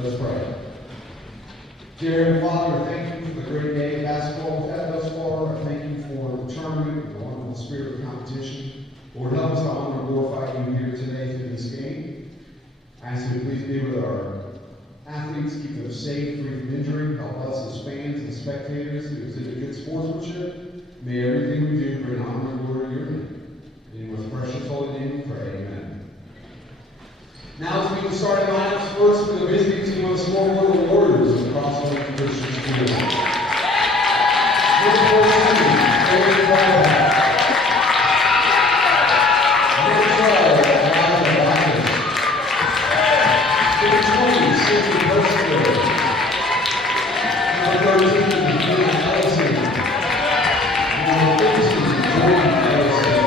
Let's pray. Dear Heavenly Father, thank you for the great day of basketball we've had thus far. Thank you for the tournament, the wonderful spirit of competition. Lord, help us to honor and glorify you here today through this game. I ask you to please be with our athletes, keep them safe, free from injury. Help us as fans and spectators to exhibit good sportsmanship. May everything we do bring honor and glory to your name. In your most precious holy name we pray. Amen. Now as we get started lineups first for the visiting team on the scoreboard, the Warriors of Crossroads Christian School. Number 14, David Fryback. Number 12, Elijah Backus. Number 20, Cindy Percival. Number 13, Ian Ellison. Number 15, Jordan Ellison.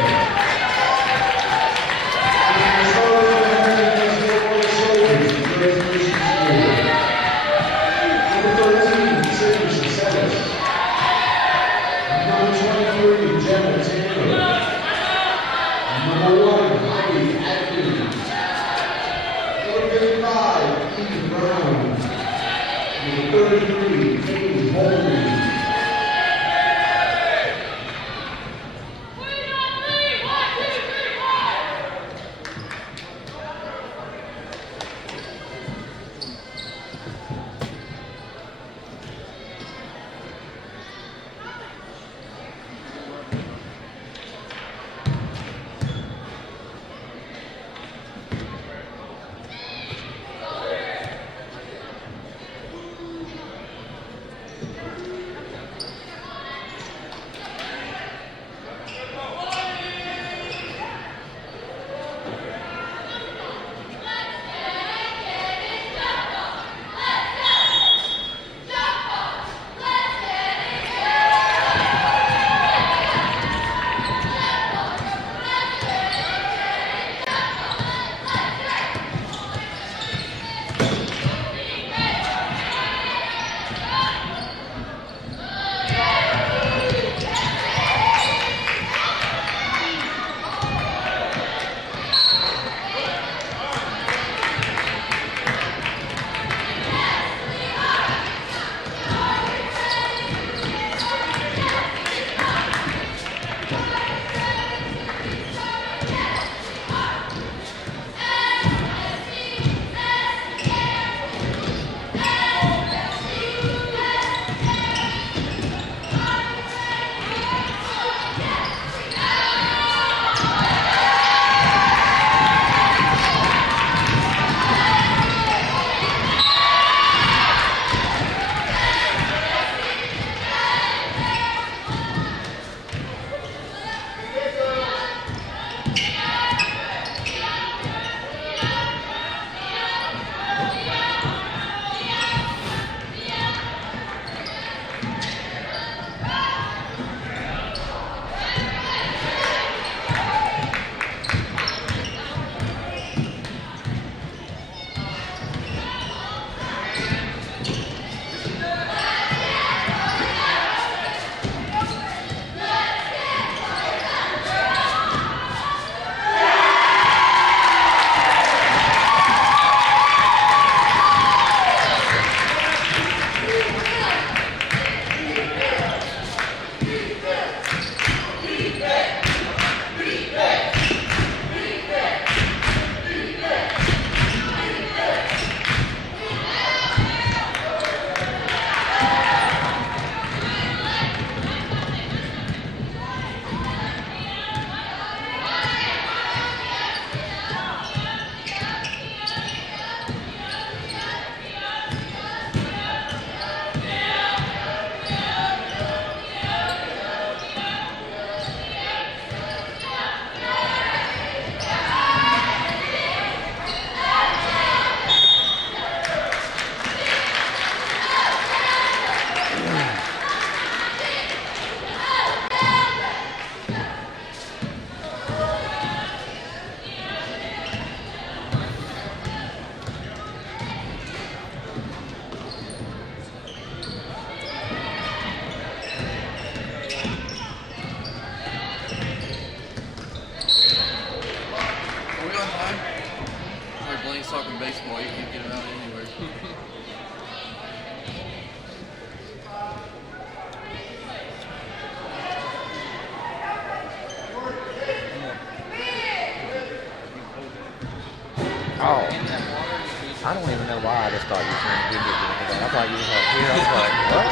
lie. I just thought you were trying to do it. I thought you were like here. I was like, what?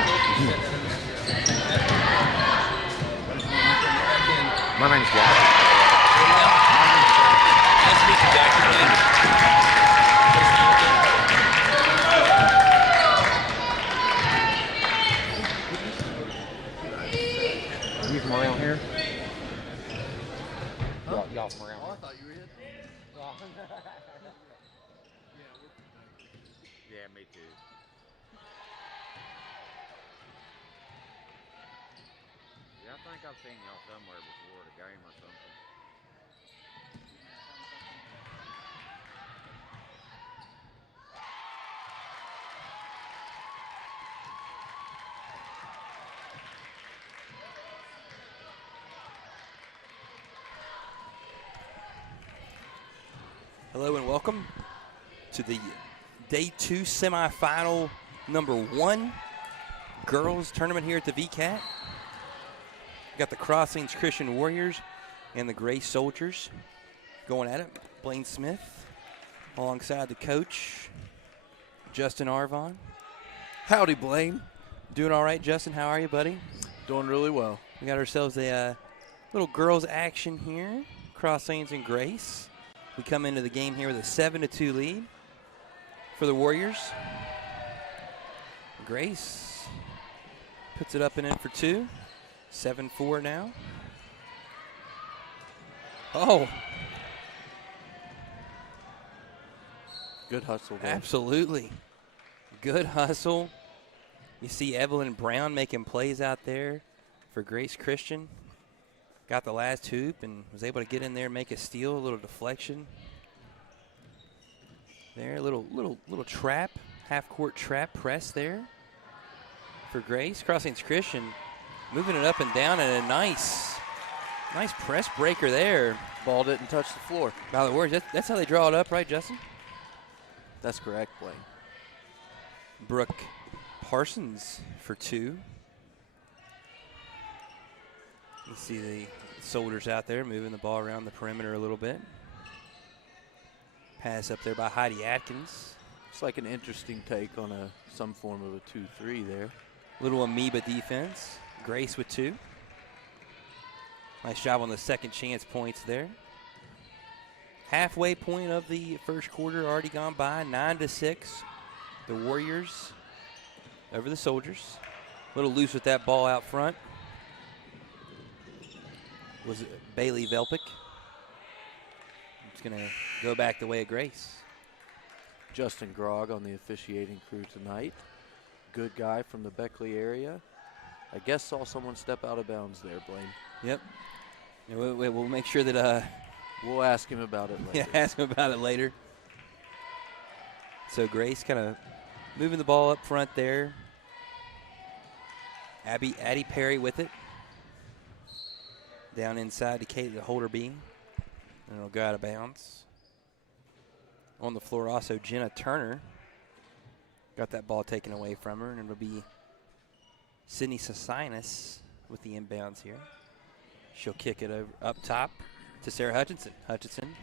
My name's Jack. Nice to meet you, Jack. Are you from around here? Y'all from around here? I thought you were hit. Yeah, me too. Yeah, I think I've seen y'all somewhere before at a game or something. Hello and welcome to the Day 2 semifinal number 1 girls tournament here at the Wvcat. Got the Crossings Christian Warriors and the Gray Soldiers going at it. Blaine Smith alongside the coach, Justin Arvon. Howdy, Blaine. Doing all right, Justin? How are you, buddy? Doing really well. We got ourselves a little girls action here. Crossings and Grace. We come into the game here with a 7-2 lead for the Warriors. Grace puts it up and in for 2. 7-4 now. Oh. Good hustle there. Absolutely. Good hustle. You see Evelyn Brown making plays out there for Grace Christian. Got the last hoop and was able to get in there and make a steal, a little deflection. There, a little trap, half-court trap press there for Grace. Crossings Christian moving it up and down, and a nice press breaker there. Ball didn't touch the floor. By the Warriors, that's how they draw it up, right, Justin? That's correct, Blaine. Brooke Parsons for 2. You see the Soldiers out there moving the ball around the perimeter a little bit. Pass up there by Heidi Atkins. It's like an interesting take on some form of a 2-3 there. Little amoeba defense. Grace with 2. Nice job on the second chance points there. Halfway point of the first quarter already gone by. 9-6. The Warriors over the Soldiers. A little loose with that ball out front. Was Bailey Velpic. It's going to go back the way of Grace. Justin Grogg on the officiating crew tonight. Good guy from the Beckley area. I guess saw someone step out of bounds there, Blaine. Yep. We'll make sure that we'll ask him about it later. Yeah, ask him about it later. So Grace kind of moving the ball up front there. Addie Perry with it. Down inside to Kate, the holder beam. And it'll go out of bounds. On the floor also Jenna Turner. Got that ball taken away from her, and it'll be Sydney Sasinas with the inbounds here. She'll kick it over up top to Sarah Hutchinson. Hutchinson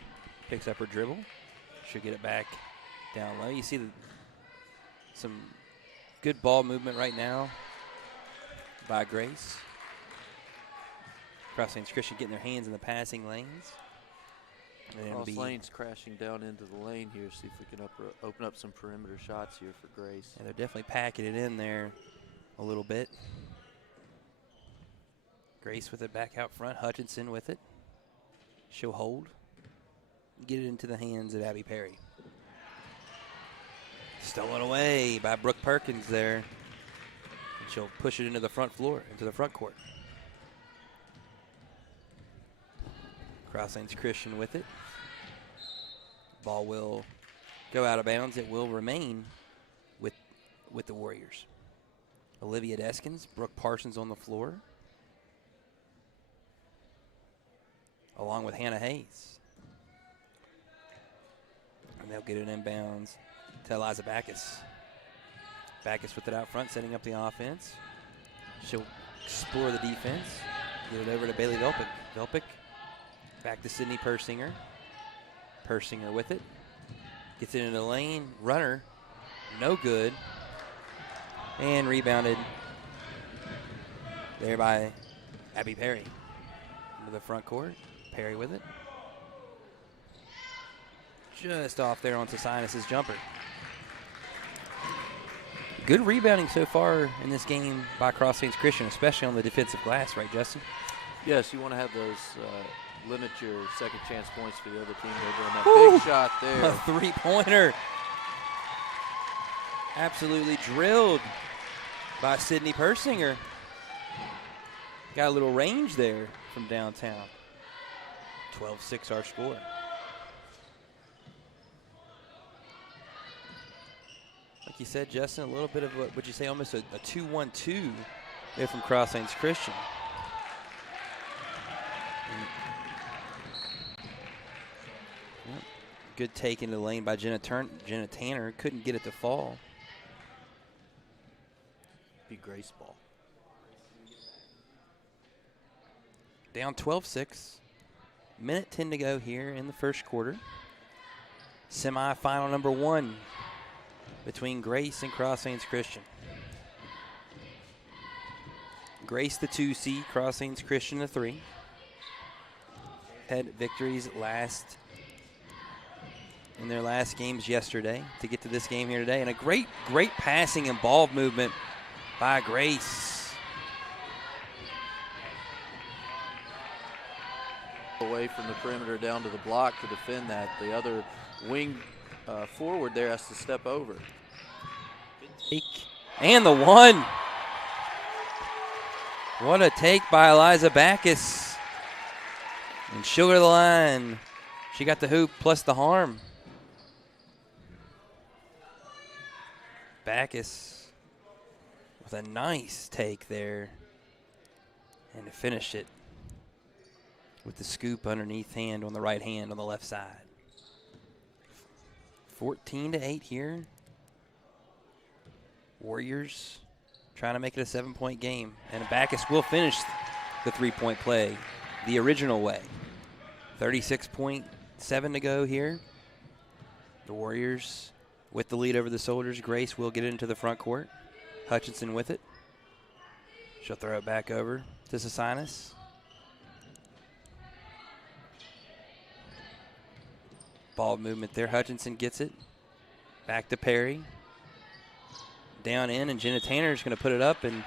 picks up her dribble. She'll get it back down low. You see some good ball movement right now by Grace. Crossings Christian getting their hands in the passing lanes. Cross lane's crashing down into the lane here. See if we can open up some perimeter shots here for Grace. Yeah, they're definitely packing it in there a little bit. Grace with it back out front. Hutchinson with it. She'll hold. Get it into the hands of Abby Perry. Stolen away by Brooke Perkins there. And she'll push it into the front floor, into the front court. Crossings Christian with it. Ball will go out of bounds. It will remain with the Warriors. Olivia Deskins, Brooke Parsons on the floor, along with Hannah Hayes. And they'll get it inbounds to Eliza Backus. Backus with it out front, setting up the offense. She'll explore the defense. Get it over to Bailey Velpic. Velpic back to Sydney Persinger. Persinger with it. Gets it into the lane. Runner No good. And rebounded there by Abby Perry. Into the front court. Perry with it. Just off there onto Sinus's jumper. Good rebounding so far in this game by Cross Saints Christian, especially on the defensive glass, right, Justin? Yes, you want to have those, limit your second chance points for the other team. They're doing that big shot there. A three-pointer. Absolutely drilled by Sydney Persinger. Got a little range there from downtown. 12-6 our score. Like you said, Justin, a little bit of what would you say, almost a 2-1-2 there from Cross Saints Christian. Yep. Good take into the lane by Jenna Tanner. Couldn't get it to fall. Be Grace ball. Down 12-6. Minute 10 to go here in the first quarter. Semi-final number 1 between Grace and Cross Saints Christian. Grace the 2 seed, Cross Saints Christian the 3. Had victories in their last games yesterday to get to this game here today. And a great passing and ball movement by Grace. Away from the perimeter down to the block to defend that. The other wing forward there has to step over. And the one. What a take by Eliza Backus. And she'll go to the line. She got the hoop plus the harm. Backus with a nice take there. And to finish it with the scoop underneath hand on the right hand on the left side. 14-8 here. Warriors trying to make it a 7-point game. And Backus will finish the three-point play the original way. 36.7 to go here. The Warriors with the lead over the Soldiers. Grace will get into the front court. Hutchinson with it. She'll throw it back over to Sassinas. Ball movement there. Hutchinson gets it. Back to Perry. Down in, and Jenna Tanner is going to put it up and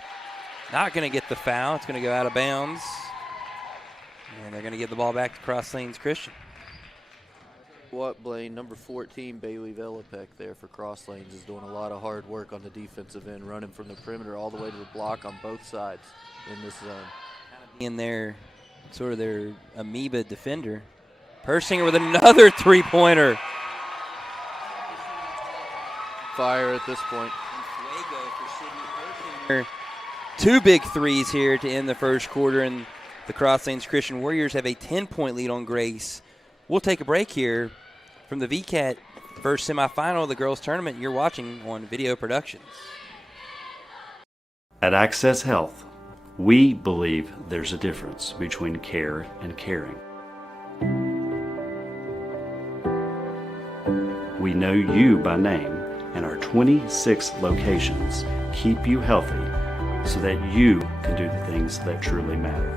not going to get the foul. It's going to go out of bounds. And they're going to give the ball back to Cross Saints Christian. What, Blaine, number 14, Bailey Velopek there for Cross Lanes is doing a lot of hard work on the defensive end, running from the perimeter all the way to the block on both sides in this zone. In there, sort of their amoeba defender. Persinger with another three-pointer. Fire at this point. Two big threes here to end the first quarter, and the Cross Saints Christian Warriors have a 10-point lead on Grace. We'll take a break here from the Wvcat first semifinal of the girls tournament. You're watching on Video Productions. At Access Health, we believe there's a difference between care and caring. We know you by name, and our 26 locations keep you healthy so that you can do the things that truly matter.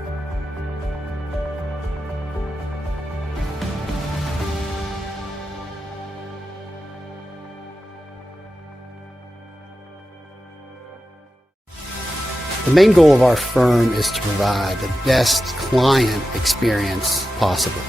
The main goal of our firm is to provide the best client experience possible.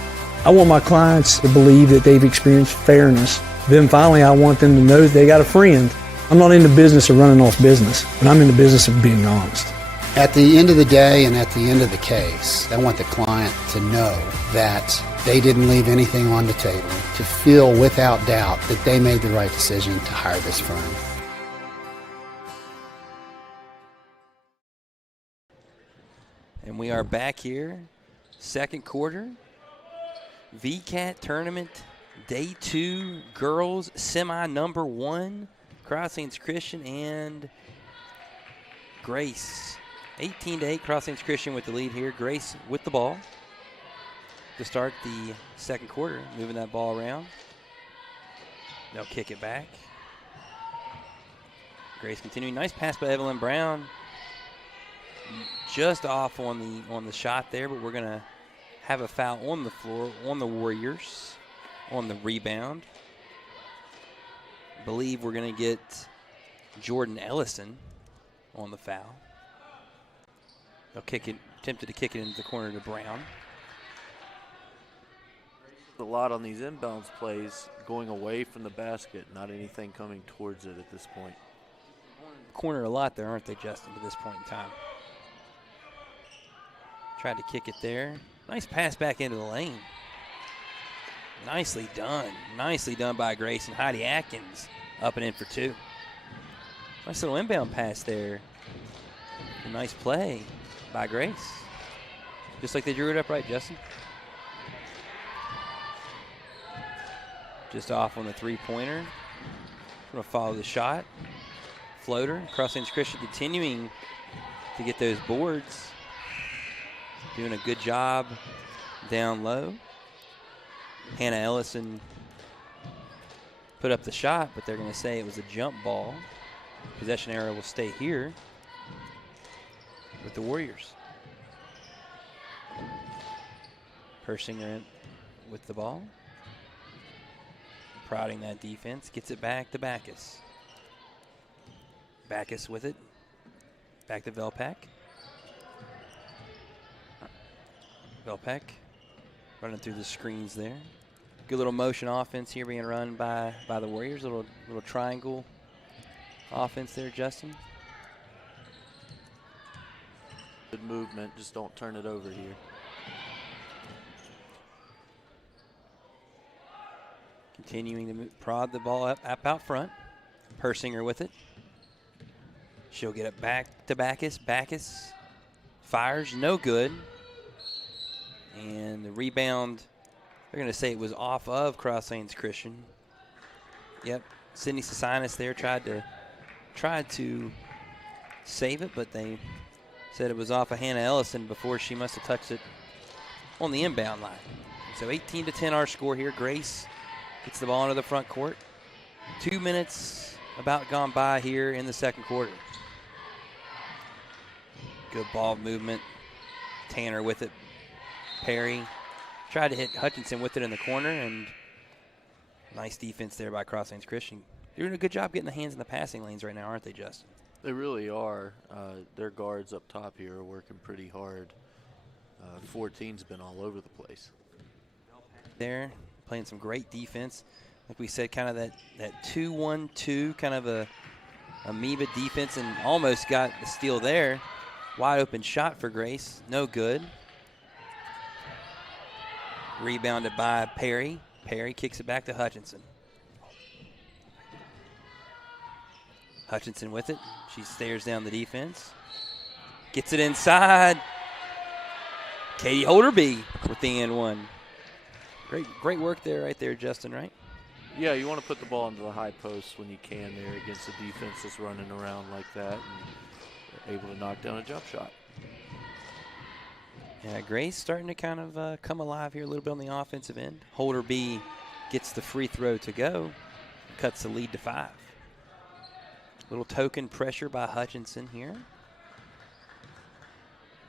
I want my clients to believe that they've experienced fairness. Then finally, I want them to know that they got a friend. I'm not in the business of running off business, but I'm in the business of being honest. At the end of the day and at the end of the case, I want the client to know that they didn't leave anything on the table, to feel without doubt that they made the right decision to hire this firm. And we are back here, second quarter. Wvcat tournament, day 2, girls semi number 1. Cross Saints Christian and Grace. 18-8, Cross Saints Christian with the lead here. Grace with the ball to start the second quarter, moving that ball around. They'll kick it back. Grace continuing. Nice pass by Evelyn Brown. Just off on the shot there, but we're going to have a foul on the floor on the Warriors on the rebound. I believe we're going to get Jordan Ellison on the foul. They'll kick it, attempted to kick it into the corner to Brown. A lot on these inbounds plays going away from the basket, not anything coming towards it at this point. Corner a lot there, aren't they, Justin, to this point in time? Tried to kick it there. Nice pass back into the lane. Nicely done. Nicely done by Grace and Heidi Atkins. Up and in for two. Nice little inbound pass there. A nice play by Grace. Just like they drew it up right, Justin. Just off on the three-pointer. Going to follow the shot. Floater. Cross Lanes Christian continuing to get those boards. Doing a good job down low. Hannah Ellison put up the shot, but they're going to say it was a jump ball. Possession area will stay here with the Warriors. Persinger with the ball. Prodding that defense. Gets it back to Backus. Backus with it. Back to Velpak. Velpak running through the screens there. Good little motion offense here being run by the Warriors. Little triangle offense there, Justin. Good movement, just don't turn it over here. Continuing to prod the ball up out front. Persinger with it. She'll get it back to Backus. Backus fires, no good. And the rebound, they're going to say it was off of Cross Lanes Christian. Yep, Sydney Sasinas there tried to save it, but they said it was off of Hannah Ellison before she must have touched it on the inbound line. So 18-10 our score here. Grace gets the ball into the front court. 2 minutes about gone by here in the second quarter. Good ball movement. Tanner with it. Perry tried to hit Hutchinson with it in the corner, and nice defense there by Cross Lanes Christian. Doing a good job getting the hands in the passing lanes right now, aren't they, Justin? They really are. Their guards up top here are working pretty hard. 14's been all over the place. There, playing some great defense. Like we said, kind of that 2-1-2, kind of a amoeba defense, and almost got the steal there. Wide open shot for Grace, no good. Rebounded by Perry. Perry kicks it back to Hutchinson. Hutchinson with it. She stares down the defense. Gets it inside. Katie Holderby with the and one. Great work there, right there, Justin, right? Yeah, you want to put the ball into the high post when you can there against a defense that's running around like that and able to knock down a jump shot. Yeah, Grace starting to kind of come alive here a little bit on the offensive end. Holderby gets the free throw to go, cuts the lead to 5. Little token pressure by Hutchinson here.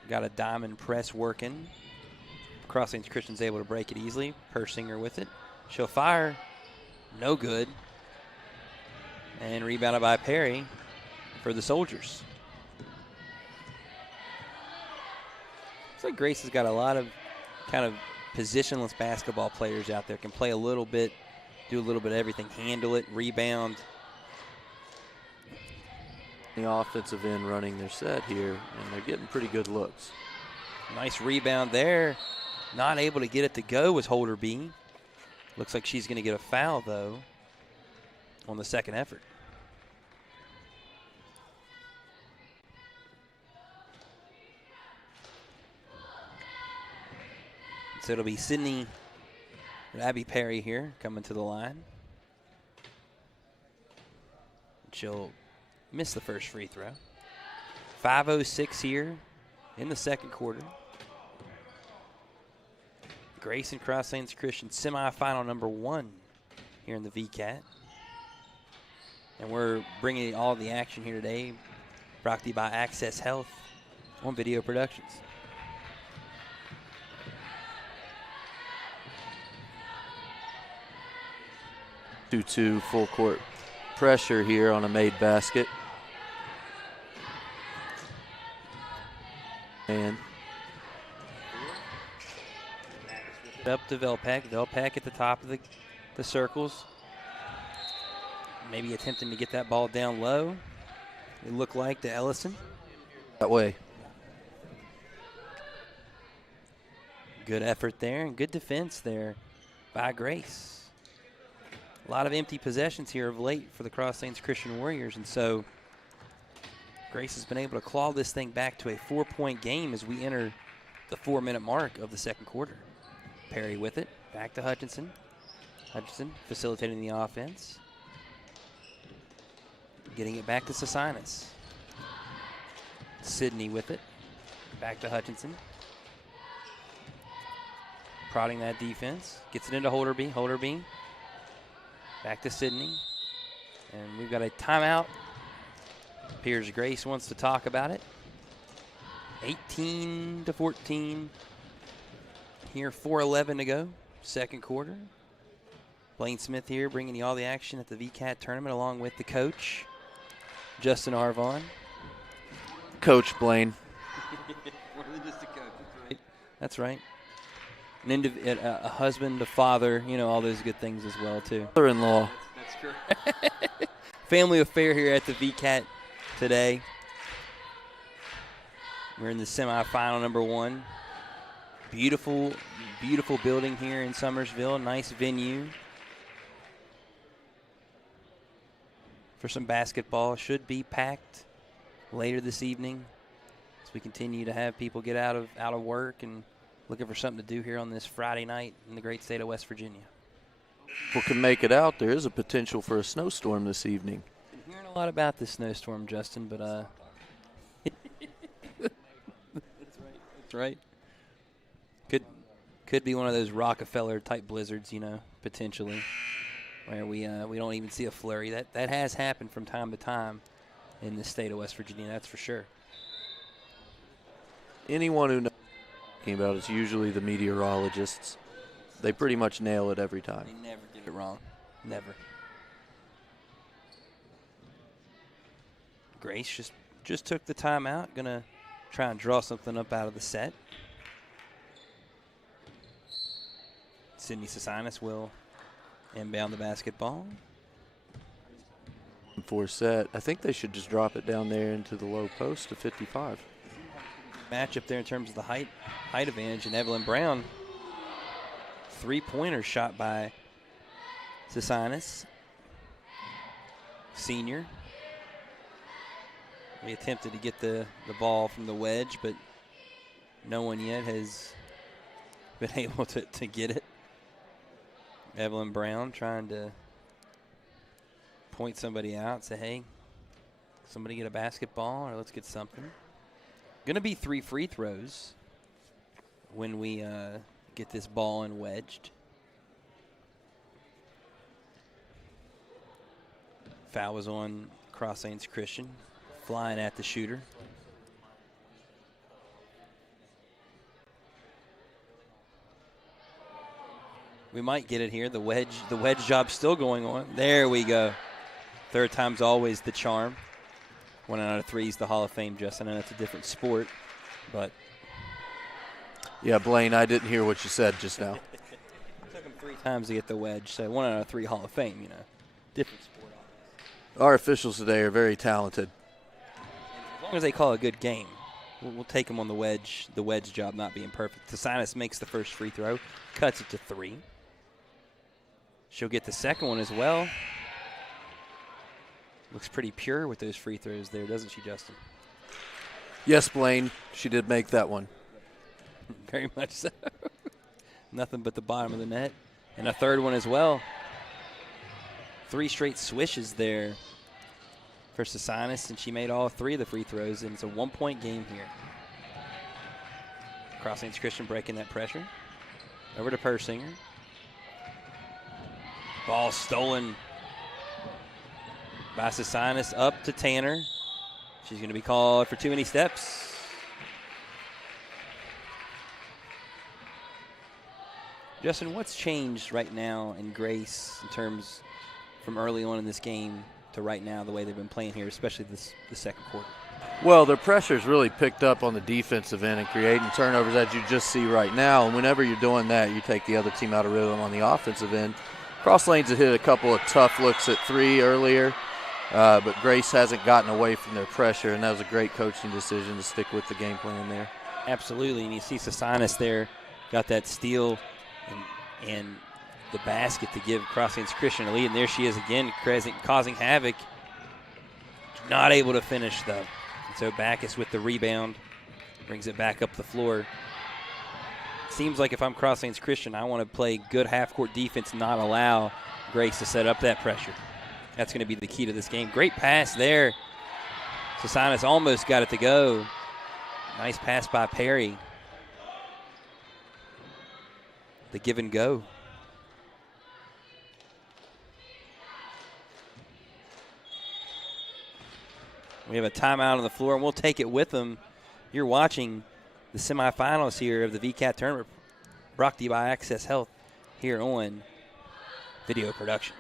Got a diamond press working. Cross Lanes Christian's able to break it easily. Persinger with it. She'll fire. No good. And rebounded by Perry for the Soldiers. Looks like Grace has got a lot of kind of positionless basketball players out there. Can play a little bit, do a little bit of everything. Handle it, rebound. The offensive end running their set here, and they're getting pretty good looks. Nice rebound there. Not able to get it to go was Holderby. Looks like she's going to get a foul, though, on the second effort. So it'll be Sydney and Abby Perry here coming to the line. She'll miss the first free throw. 5:06 here in the second quarter. Grace and Cross Lanes Christian semifinal number 1 here in the Wvcat. And we're bringing all the action here today, brought to you by Access Health on Video Productions. Two full court pressure here on a made basket. And Up to Wvcat. Wvcat at the top of the circles. Maybe attempting to get that ball down low. It looked like to Ellison. that way. Good effort there and good defense there by Grace. A lot of empty possessions here of late for the Cross Lanes Christian Warriors, and so Grace has been able to claw this thing back to a 4-point game as we enter the 4-minute mark of the second quarter. Perry with it, back to Hutchinson. Hutchinson facilitating the offense. Getting it back to Sasinas. Sidney with it, back to Hutchinson. Prodding that defense, gets it into Holderby. Holderby back to Sidney. And we've got a timeout. Piers Grace wants to talk about it. 18-14. Here, 4:11 to go, second quarter. Blaine Smith here bringing you all the action at the Wvcat tournament along with the coach, Justin Arvon. Coach Blaine. More than just a coach, that's right. That's right. A husband, a father, you know, all those good things as well, too. Father-in-law. That's true. Family affair here at the Wvcat today. We're in the semifinal number 1. Beautiful, beautiful building here in Summersville. Nice venue for some basketball. Should be packed later this evening as we continue to have people get out of work and looking for something to do here on this Friday night in the great state of West Virginia. People can make it out. There is a potential for a snowstorm this evening. Been hearing a lot about this snowstorm, Justin, but that's right. Could be one of those Rockefeller type blizzards, you know, potentially, where we don't even see a flurry. That has happened from time to time in the state of West Virginia, that's for sure. Anyone who knows what I'm talking about is usually the meteorologists. They pretty much nail it every time. They never get it wrong. Never. Grace just took the timeout. Gonna try and draw something up out of the set. Sydney Sasinas will inbound the basketball. 4 set. I think they should just drop it down there into the low post to 55. Matchup there in terms of the height advantage, and Evelyn Brown. 3-pointer shot by Sasinas. Senior. We attempted to get the ball from the wedge, but no one yet has been able to get it. Evelyn Brown trying to point somebody out, say, hey, somebody get a basketball or let's get something. Going to be 3 free throws when we get this ball in wedged. Foul was on Cross Lanes Christian, flying at the shooter. We might get it here. The wedge job's still going on. There we go. Third time's always the charm. 1 out of 3 is the Hall of Fame, Justin. I know it's a different sport, but. Yeah, Blaine, I didn't hear what you said just now. It took him 3 times to get the wedge, so 1 out of 3 Hall of Fame, you know. Different sport. Our officials today are very talented. As long as they call a good game, we'll take them on the wedge job not being perfect. Sasinas makes the first free throw, cuts it to 3. She'll get the second one as well. Looks pretty pure with those free throws there, doesn't she, Justin? Yes, Blaine, she did make that one. Very much so. Nothing but the bottom of the net. And a third one as well. 3 straight swishes there for Sasinas, and she made all 3 of the free throws, and it's a 1-point game here. Cross Lanes Christian breaking that pressure. Over to Persinger. Ball stolen by Sassinas up to Tanner. She's going to be called for too many steps. Justin, what's changed right now in Grace in terms from early on in this game to right now, the way they've been playing here, especially the second quarter? Well, their pressure's really picked up on the defensive end and creating turnovers, as you just see right now. And whenever you're doing that, you take the other team out of rhythm on the offensive end. Cross Lanes had hit a couple of tough looks at three earlier, but Grace hasn't gotten away from their pressure, and that was a great coaching decision to stick with the game plan there. Absolutely, and you see Sassinas there, got that steal and the basket to give Cross Lanes Christian a lead, and there she is again, causing havoc. Not able to finish, though. And so Backus with the rebound, brings it back up the floor. Seems like if I'm Cross Lanes Christian, I want to play good half-court defense, not allow Grace to set up that pressure. That's going to be the key to this game. Great pass there. Sassinas almost got it to go. Nice pass by Perry. The give and go. We have a timeout on the floor, and we'll take it with them. You're watching the semifinals here of the Wvcat tournament, brought to you by Access Health here on Video Productions.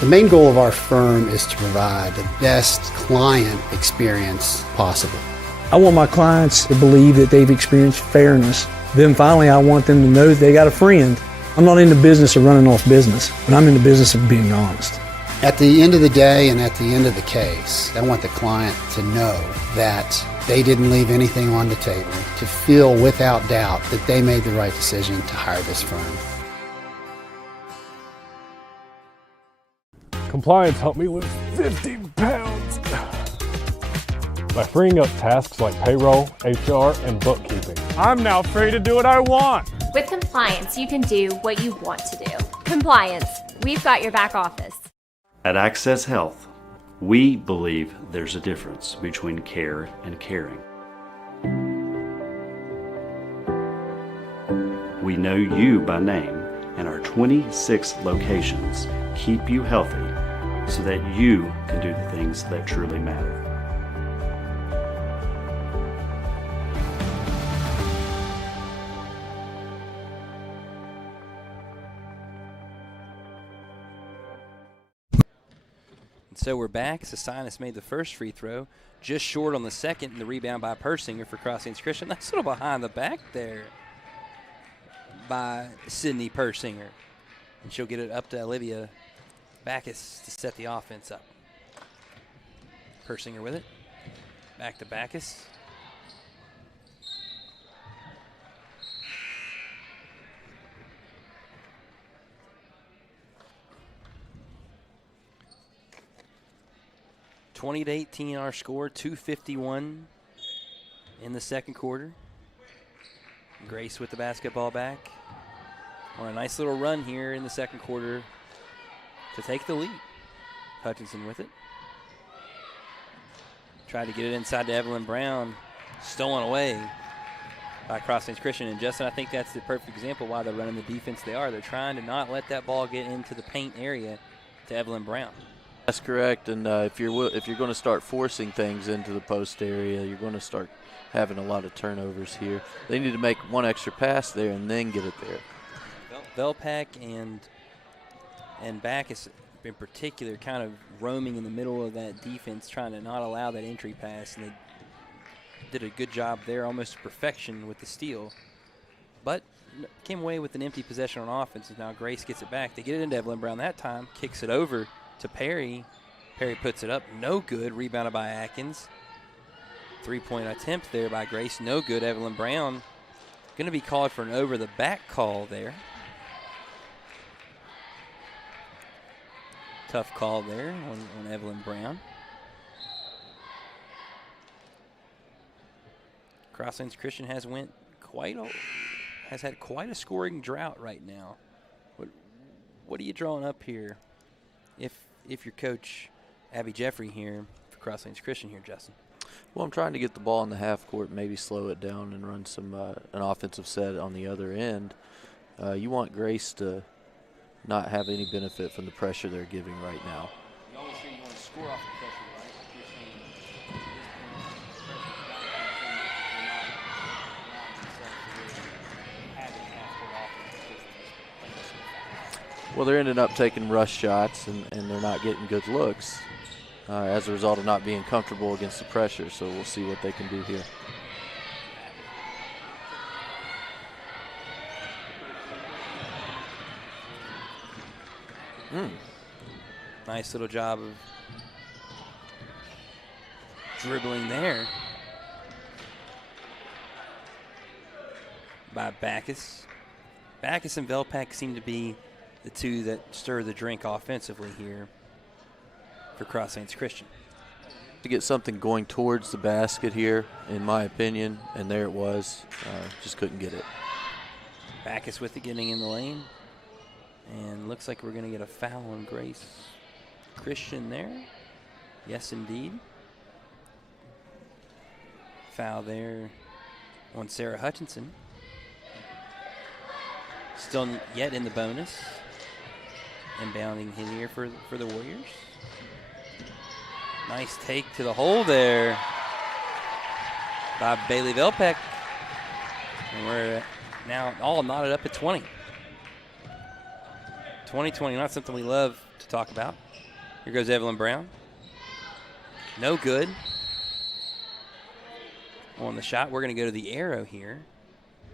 The main goal of our firm is to provide the best client experience possible. I want my clients to believe that they've experienced fairness. Then finally, I want them to know that they got a friend. I'm not in the business of running off business, but I'm in the business of being honest. At the end of the day and at the end of the case, I want the client to know that they didn't leave anything on the table, to feel without doubt that they made the right decision to hire this firm. Compliance helped me lose 50 pounds by freeing up tasks like payroll, HR, and bookkeeping. I'm now free to do what I want. With compliance, you can do what you want to do. Compliance, we've got your back office. At Access Health, we believe there's a difference between care and caring. We know you by name, and our 26 locations keep you healthy so that you can do the things that truly matter. So we're back. Sassinas made the first free throw, just short on the second, and the rebound by Persinger for Cross Lanes Christian. That's a little behind the back there by Sydney Persinger. And she'll get it up to Olivia Backus to set the offense up. Persinger with it. Back to Backus. (20-18) our score, 2:51 in the second quarter. Grace with the basketball back. On a nice little run here in the second quarter to take the lead. Hutchinson with it. Tried to get it inside to Evelyn Brown. Stolen away by Cross Lanes Christian. And Justin, I think that's the perfect example why they're running the defense they are. They're trying to not let that ball get into the paint area to Evelyn Brown. That's correct, and if you're going to start forcing things into the post area, you're going to start having a lot of turnovers here. They need to make one extra pass there and then get it there. Velpak and Backus in particular kind of roaming in the middle of that defense, trying to not allow that entry pass, and they did a good job there, almost to perfection with the steal. But came away with an empty possession on offense, and now Grace gets it back. They get it into Evelyn Brown that time, kicks it over to Perry. Perry puts it up, no good, rebounded by Atkins. Three-point attempt there by Grace, no good. Evelyn Brown going to be called for an over-the-back call there. Tough call there on Evelyn Brown. Cross Lanes Christian has had quite a scoring drought right now. What are you drawing up here? If your coach Abby Jeffrey here for Cross Lanes Christian here, Justin? Well, I'm trying to get the ball in the half court, maybe slow it down and run some an offensive set on the other end. You want Grace to not have any benefit from the pressure they're giving right now. You always say you want to score off the pressure, right? You're saying at this point, Well, they're ending up taking rush shots, and they're not getting good looks as a result of not being comfortable against the pressure. So we'll see what they can do here. Nice little job of dribbling there by Backus. Backus and Wvcat seem to be the two that stir the drink offensively here for Cross Saints Christian. To get something going towards the basket here, in my opinion, and there it was. Just couldn't get it. Backus with it, getting in the lane. And looks like we're going to get a foul on Grace Christian there. Yes, indeed. Foul there on Sarah Hutchinson. Still yet in the bonus. Inbounding in here for the Warriors. Nice take to the hole there by Bailey Wvcat. And we're now all knotted up at 20. 2020, not something we love to talk about. Here goes Evelyn Brown. No good. On the shot, we're going to go to the arrow here.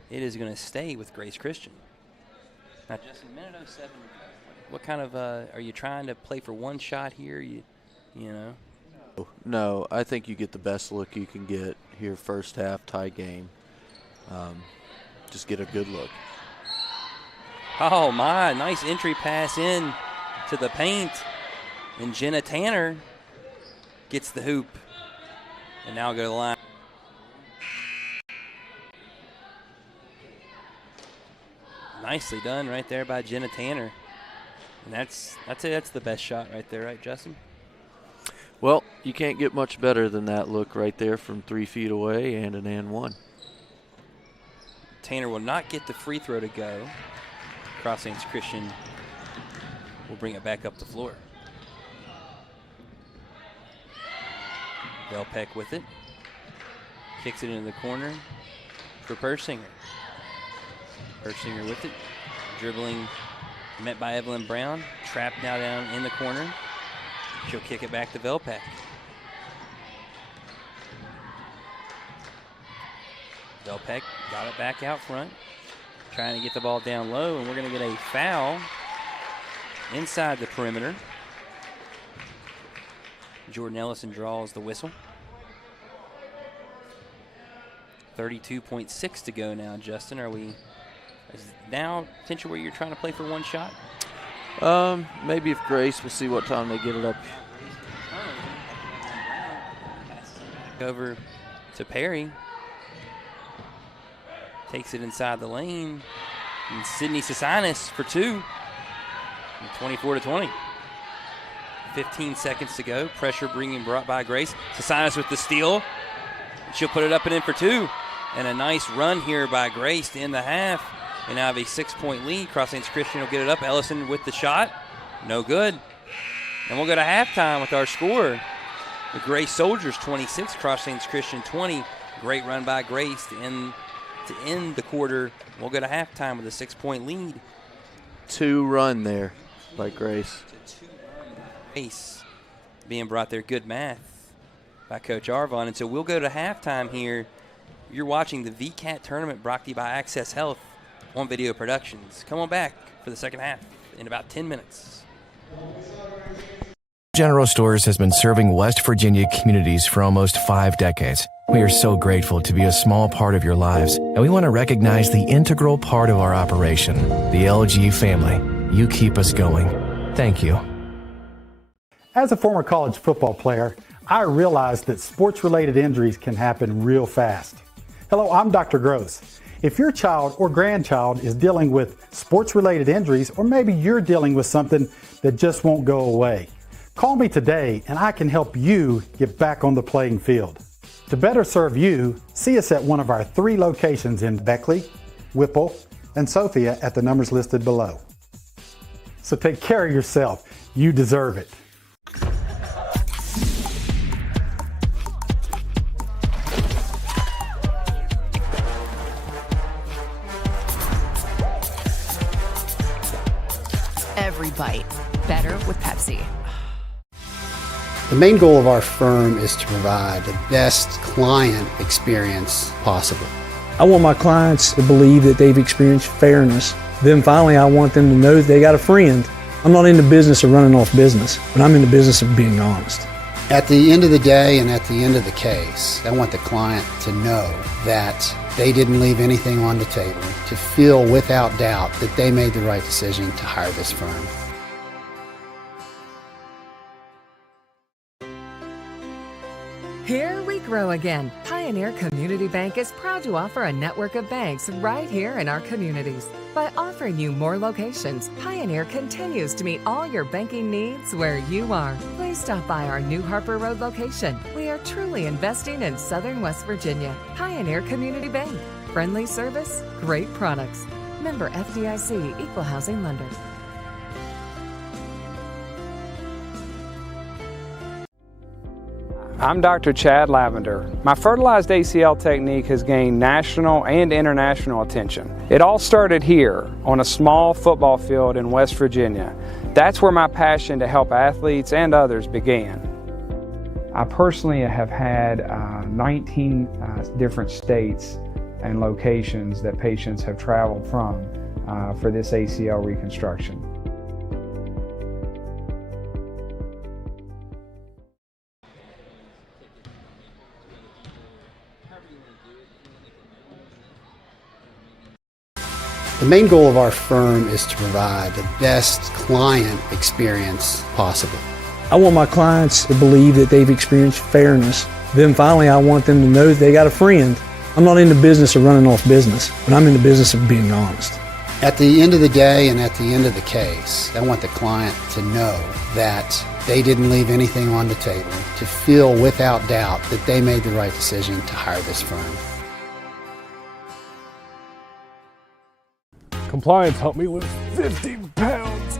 It is going to stay with Grace Christian. Now, Justin, minute 07, what kind of, are you trying to play for one shot here? You know? No, I think you get the best look you can get here first half, tie game. Just get a good look. Oh, my. Nice entry pass in to the paint. And Jenna Tanner gets the hoop. And now go to the line. Nicely done right there by Jenna Tanner. And I'd say that's the best shot right there, right, Justin? Well, you can't get much better than that look right there from 3 feet away and an and one. Tanner will not get the free throw to go. Cross Saints Christian will bring it back up the floor. Wvcat with it. Kicks it into the corner for Persinger. Persinger with it. Dribbling, met by Evelyn Brown. Trapped now down in the corner. She'll kick it back to Wvcat. Wvcat got it back out front. Trying to get the ball down low, and we're going to get a foul inside the perimeter. Jordan Ellison draws the whistle. 32.6 to go now, Justin. Is now potential where you're trying to play for one shot? Maybe if Grace, we'll see what time they get it up. Over to Perry. Takes it inside the lane. And Sydney Sasinas for two. 24-20. 15 seconds to go. Pressure brought by Grace. Sasinas with the steal. She'll put it up and in for two. And a nice run here by Grace to end the half. And now have a 6-point lead. Cross Saints Christian will get it up. Ellison with the shot. No good. And we'll go to halftime with our score. The Grace Soldiers 26, Cross Saints Christian 20. Great run by Grace to end the quarter. We'll go to halftime with a 6-point lead. 2 run there by Grace. Grace being brought there. Good math by Coach Arvon. And so we'll go to halftime here. You're watching the Wvcat tournament brought to you by Access Health on Video Productions. Come on back for the second half in about 10 minutes. General Stores has been serving West Virginia communities for almost 5 decades. We are so grateful to be a small part of your lives, and we want to recognize the integral part of our operation, the LG family. You keep us going. Thank you. As a former college football player, I realized that sports-related injuries can happen real fast. Hello, I'm Dr. Gross. If your child or grandchild is dealing with sports-related injuries, or maybe you're dealing with something that just won't go away, call me today and I can help you get back on the playing field. To better serve you, see us at one of our 3 locations in Beckley, Whipple, and Sophia at the numbers listed below. So take care of yourself. You deserve it. Every bite better with Pepsi. The main goal of our firm is to provide the best client experience possible. I want my clients to believe that they've experienced fairness. Then finally, I want them to know that they got a friend. I'm not in the business of running off business, but I'm in the business of being honest. At the end of the day and at the end of the case, I want the client to know that they didn't leave anything on the table, to feel without doubt that they made the right decision to hire this firm. Here we grow again. Pioneer Community Bank is proud to offer a network of banks right here in our communities. By offering you more locations, Pioneer continues to meet all your banking needs where you are. Please stop by our New Harper Road location. We are truly investing in Southern West Virginia. Pioneer Community Bank. Friendly service, great products. Member FDIC, Equal Housing Lender. I'm Dr. Chad Lavender. My fertilized ACL technique has gained national and international attention. It all started here on a small football field in West Virginia. That's where my passion to help athletes and others began. I personally have had 19 different states and locations that patients have traveled from for this ACL reconstruction. The main goal of our firm is to provide the best client experience possible. I want my clients to believe that they've experienced fairness. Then finally, I want them to know that they got a friend. I'm not in the business of running off business, but I'm in the business of being honest. At the end of the day and at the end of the case, I want the client to know that they didn't leave anything on the table, to feel without doubt that they made the right decision to hire this firm. Compliance helped me lose 50 pounds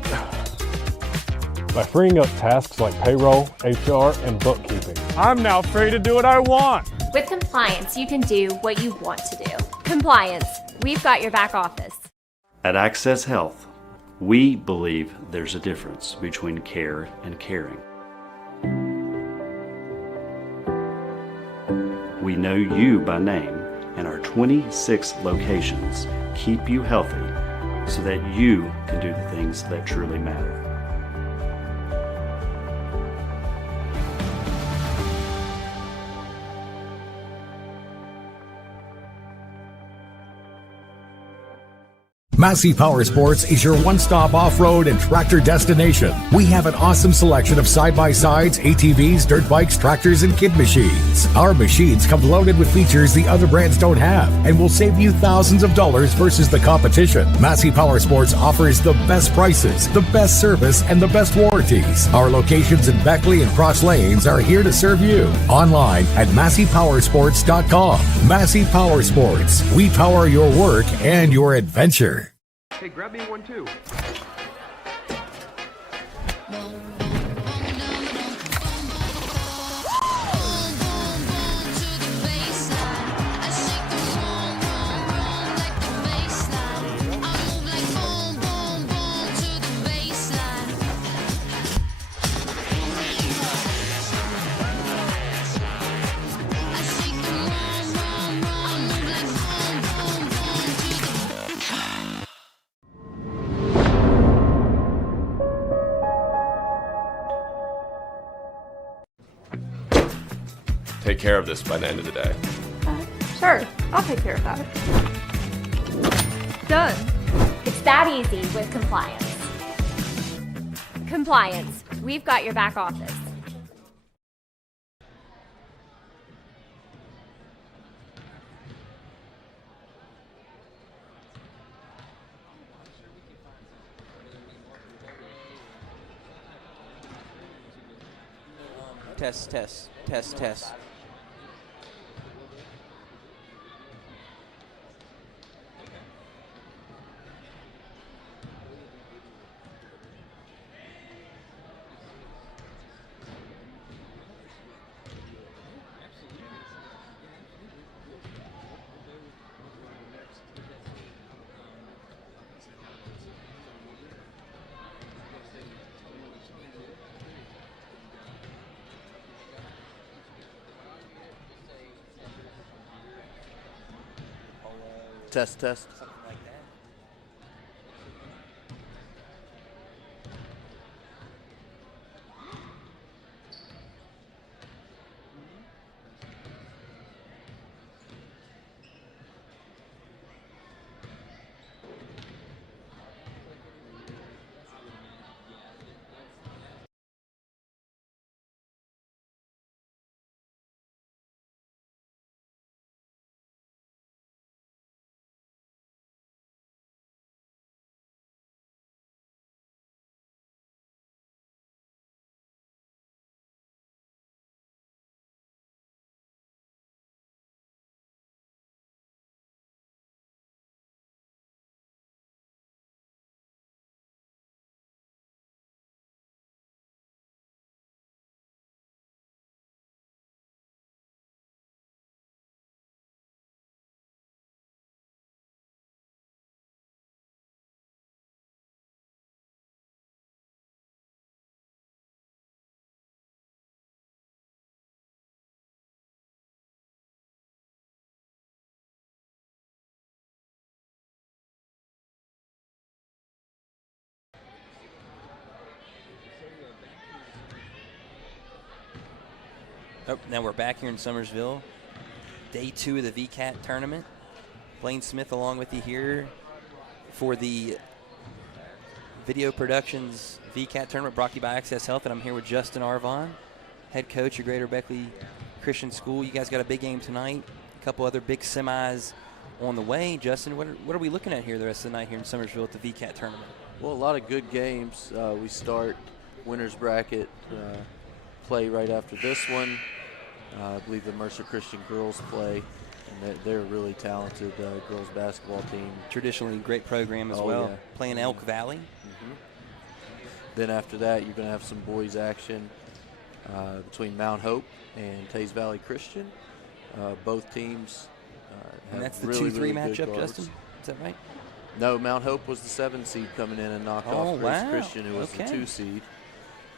by freeing up tasks like payroll, HR, and bookkeeping. I'm now free to do what I want. With compliance, you can do what you want to do. Compliance, we've got your back office. At Access Health, we believe there's a difference between care and caring. We know you by name, and our 26 locations keep you healthy so that you can do the things that truly matter. Massey Power Sports is your one-stop off-road and tractor destination. We have an awesome selection of side-by-sides, ATVs, dirt bikes, tractors, and kid machines. Our machines come loaded with features the other brands don't have and will save you thousands of dollars versus the competition. Massey Power Sports offers the best prices, the best service, and the best warranties. Our locations in Beckley and Cross Lanes are here to serve you. Online at MasseyPowersports.com. Massey Power Sports. We power your work and your adventure. Hey, grab me one too. Take care of this by the end of the day. Sure, I'll take care of that. Done. It's that easy with compliance. Compliance, we've got your back office. Test, test, test, test. Test. Something like that. Oh, now we're back here in Summersville. Day 2 of the Wvcat tournament. Blaine Smith along with you here for the Video Productions Wvcat tournament brought to you by Access Health. And I'm here with Justin Arvon, head coach of Greater Beckley Christian School. You guys got a big game tonight. A couple other big semis on the way. Justin, what are we looking at here the rest of the night here in Summersville at the Wvcat tournament? Well, a lot of good games. We start winners bracket play right after this one. I believe the Mercer Christian girls play, and they're a really talented girls basketball team. Traditionally great program as well. Yeah. Playing Elk Valley. Then after that, you're going to have some boys action between Mount Hope and Tays Valley Christian. Both teams have And that's the really, 2-3 really matchup, good guards. Justin? Is that right? No, Mount Hope was the 7 seed coming in and knocked off Grace Christian, who was the 2 seed.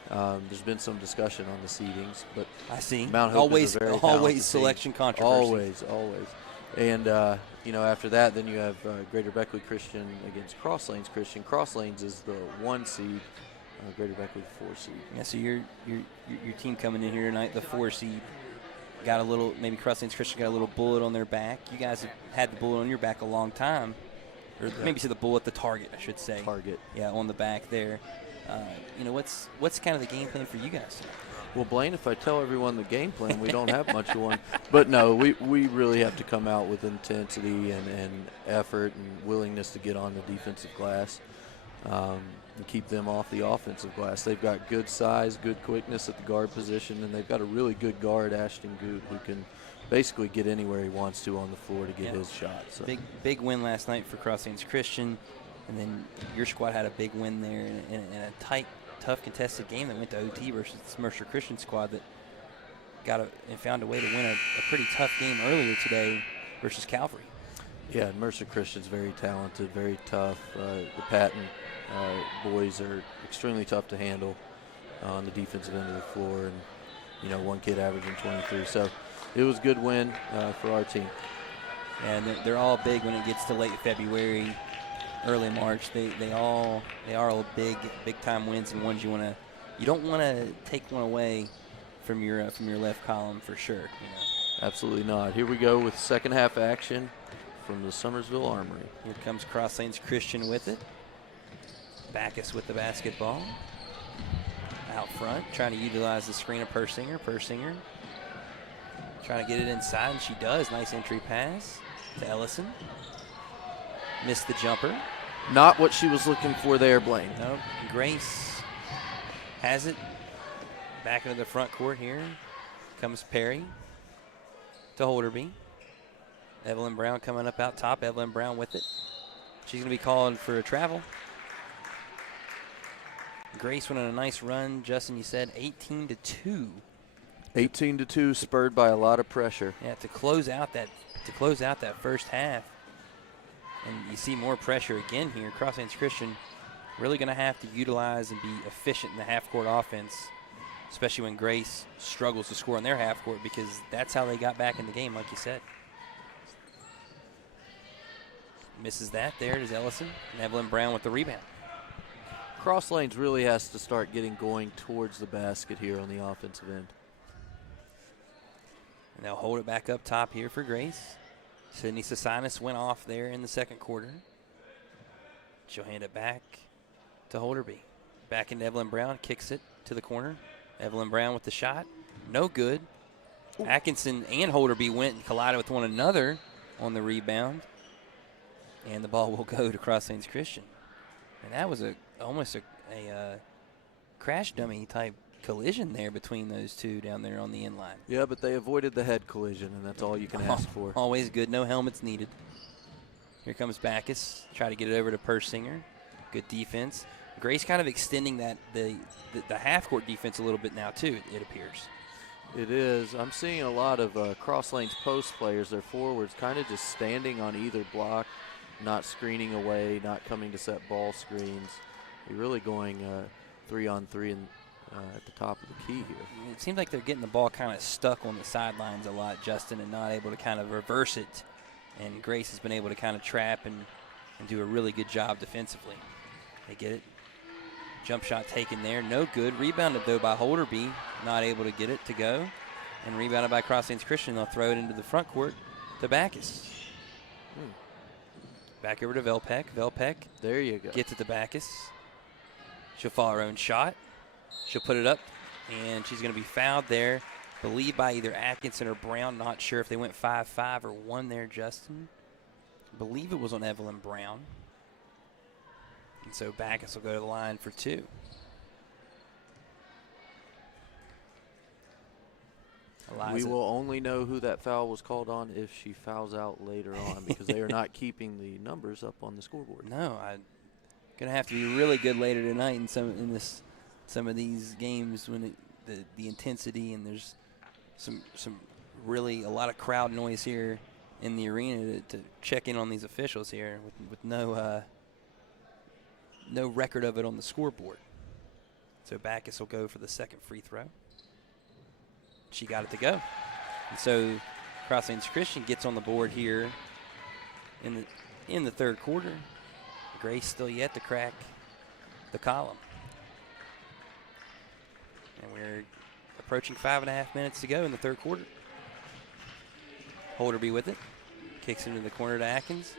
There's been some discussion on the seedings, but I see. Mount Hope is a very always talented selection team. controversy. Always. And after that, then you have Greater Beckley Christian against Cross Lanes Christian. Cross Lanes is the 1 seed, Greater Beckley 4 seed. Yeah, so your team coming in here tonight, the 4 seed, got a little, maybe Cross Lanes Christian got a little bullet on their back. You guys have had the bullet on your back a long time. Or maybe say the bullet, the target, I should say. Target. Yeah, on the back there. What's kind of the game plan for you guys? Well, Blaine, if I tell everyone the game plan, we don't have much of one. But no, we really have to come out with intensity and effort and willingness to get on the defensive glass and keep them off the offensive glass. They've got good size, good quickness at the guard position, and they've got a really good guard, Ashton Goot, who can basically get anywhere he wants to on the floor to get his shot. So. Big win last night for Cross Lanes Christian, and then your squad had a big win there in a tight, tough contested game that went to OT versus this Mercer Christian squad that found a way to win a pretty tough game earlier today versus Calvary. Yeah, Mercer Christian's very talented, very tough. The Patton boys are extremely tough to handle on the defensive end of the floor, and one kid averaging 23. So it was a good win for our team. And they're all big when it gets to late February, early March. They are all big time wins, and ones you don't want to take one away from your left column for sure. Absolutely not. Here we go with second half action from the Summersville Armory. Here comes Cross Lanes Christian with it. Backus with the basketball. Out front, trying to utilize the screen of Persinger. Persinger trying to get it inside, and she does. Nice entry pass to Ellison. Missed the jumper. Not what she was looking for there, Blaine. Nope. Grace has it. Back into the front court here. Comes Perry to Holderby. Evelyn Brown coming up out top. Evelyn Brown with it. She's going to be called for a travel. Grace went on a nice run. Justin, you said 18-2. 18-2, spurred by a lot of pressure. Yeah, to close out that first half. And you see more pressure again here. Cross Lanes Christian really going to have to utilize and be efficient in the half-court offense, especially when Grace struggles to score on their half-court, because that's how they got back in the game, like you said. Misses that. There it is Ellison. And Evelyn Brown with the rebound. Cross Lanes really has to start getting going towards the basket here on the offensive end. And they'll hold it back up top here for Grace. Sydney Sasinas went off there in the second quarter. She'll hand it back to Holderby. Back into Evelyn Brown, kicks it to the corner. Evelyn Brown with the shot. No good. Ooh. Atkinson and Holderby went and collided with one another on the rebound. And the ball will go to Cross Lanes Christian. And that was almost a crash dummy type collision there between those two down there on the end line. Yeah, but they avoided the head collision, and that's all you can ask for. Always good. No helmets needed. Here comes Backus. Try to get it over to Persinger. Good defense. Grace kind of extending that the half-court defense a little bit now, too, it appears. It is. I'm seeing a lot of Cross Lanes post players, their forwards, kind of just standing on either block, not screening away, not coming to set ball screens. You're really going 3-on-3 at the top of the key here. It seems like they're getting the ball kind of stuck on the sidelines a lot, Justin, and not able to kind of reverse it. And Grace has been able to kind of trap and do a really good job defensively. They get it. Jump shot taken there. No good. Rebounded, though, by Holderby. Not able to get it to go. And rebounded by Cross Lanes Christian. They'll throw it into the front court to Backus. Back over to Velpeck. Velpeck. There you go. Gets it to Backus. She'll follow her own shot. She'll put it up, and she's going to be fouled there. Believed by either Atkinson or Brown. Not sure if they went 5-5 or 1 there, Justin. I believe it was on Evelyn Brown. And so Backus will go to the line for 2. We will only know who that foul was called on if she fouls out later on, because they are not keeping the numbers up on the scoreboard. No, I'm going to have to be really good later tonight in some of these games when the intensity and there's some really a lot of crowd noise here in the arena to check in on these officials here with no record of it on the scoreboard. So Backus will go for the second free throw. She got it to go. And so Cross Lanes Christian gets on the board here in the third quarter. Grace still yet to crack the column. And we're approaching 5.5 minutes to go in the third quarter. Holderby with it. Kicks into the corner to Atkins.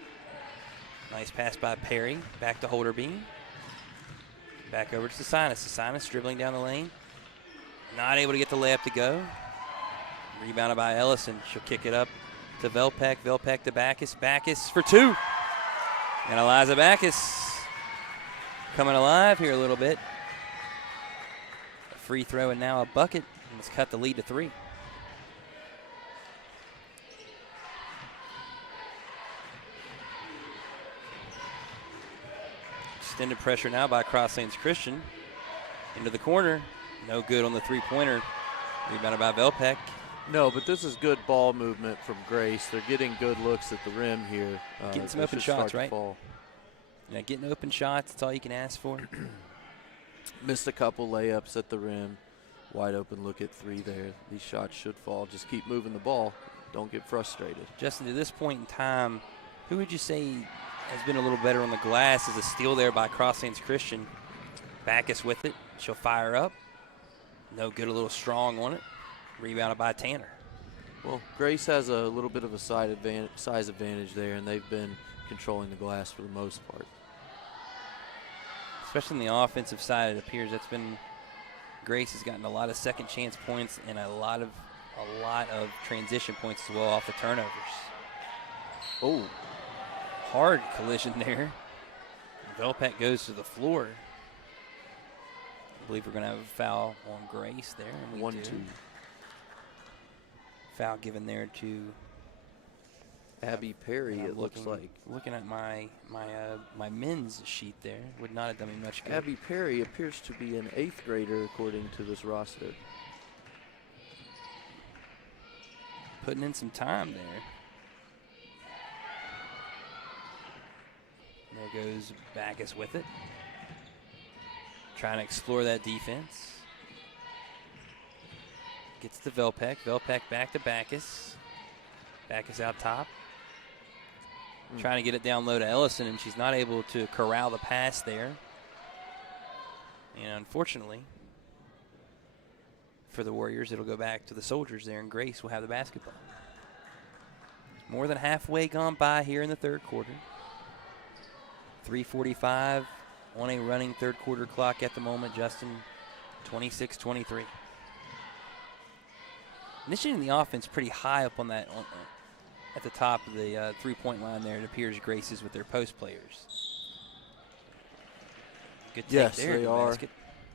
Nice pass by Perry. Back to Holderby. Back over to Sasinas. Sasinas dribbling down the lane. Not able to get the layup to go. Rebounded by Ellison. She'll kick it up to Velpeck. Velpeck to Backus. Backus for 2. And Eliza Backus coming alive here a little bit. A free throw and now a bucket. And let's cut the lead to 3. Extended pressure now by Cross Lanes Christian. Into the corner. No good on the three-pointer. Rebounded by Velpeck. No, but this is good ball movement from Grace. They're getting good looks at the rim here. Getting some open shots, right? Yeah, getting open shots. That's all you can ask for. Missed a couple layups at the rim. Wide open look at 3 there. These shots should fall. Just keep moving the ball. Don't get frustrated. Justin, to this point in time, who would you say has been a little better on the glass? Is a steal there by Cross Lanes Christian. Backus with it. She'll fire up. No good, a little strong on it. Rebounded by Tanner. Well, Grace has a little bit of a size advantage there, and they've been controlling the glass for the most part. Especially on the offensive side, it appears that's been Grace has gotten a lot of second chance points and a lot of transition points as well off the turnovers. Oh, hard collision there. Velpeck goes to the floor. I believe we're going to have a foul on Grace there. And 1-2. Foul given there to Abby Perry, it looks like. Looking at my men's sheet there, would not have done me much good. Abby Perry appears to be an 8th grader according to this roster. Putting in some time there. There goes Backus with it. Trying to explore that defense. Gets to Velpeck. Velpeck back to Backus. Backus out top. Trying to get it down low to Ellison, and she's not able to corral the pass there. And unfortunately for the Warriors, it'll go back to the Soldiers there, and Grace will have the basketball. More than halfway gone by here in the third quarter. 3:45 on a running third quarter clock at the moment. Justin, 26-23. Initiating the offense pretty high up on that, at the top of the three-point line there. It appears Grace is with their post players. Good take Yes, there. they to the are. basket.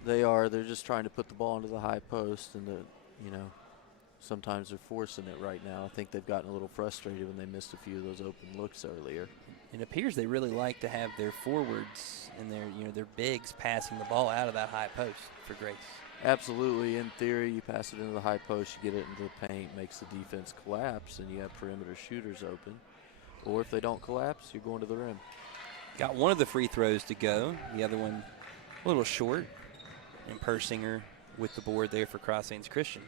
They are. They're just trying to put the ball into the high post, and sometimes they're forcing it right now. I think they've gotten a little frustrated when they missed a few of those open looks earlier. It appears they really like to have their forwards and their bigs passing the ball out of that high post for Grace. Absolutely. In theory, you pass it into the high post, you get it into the paint, makes the defense collapse, and you have perimeter shooters open. Or if they don't collapse, you're going to the rim. Got one of the free throws to go. The other one a little short. And Persinger with the board there for Cross Lanes Christian.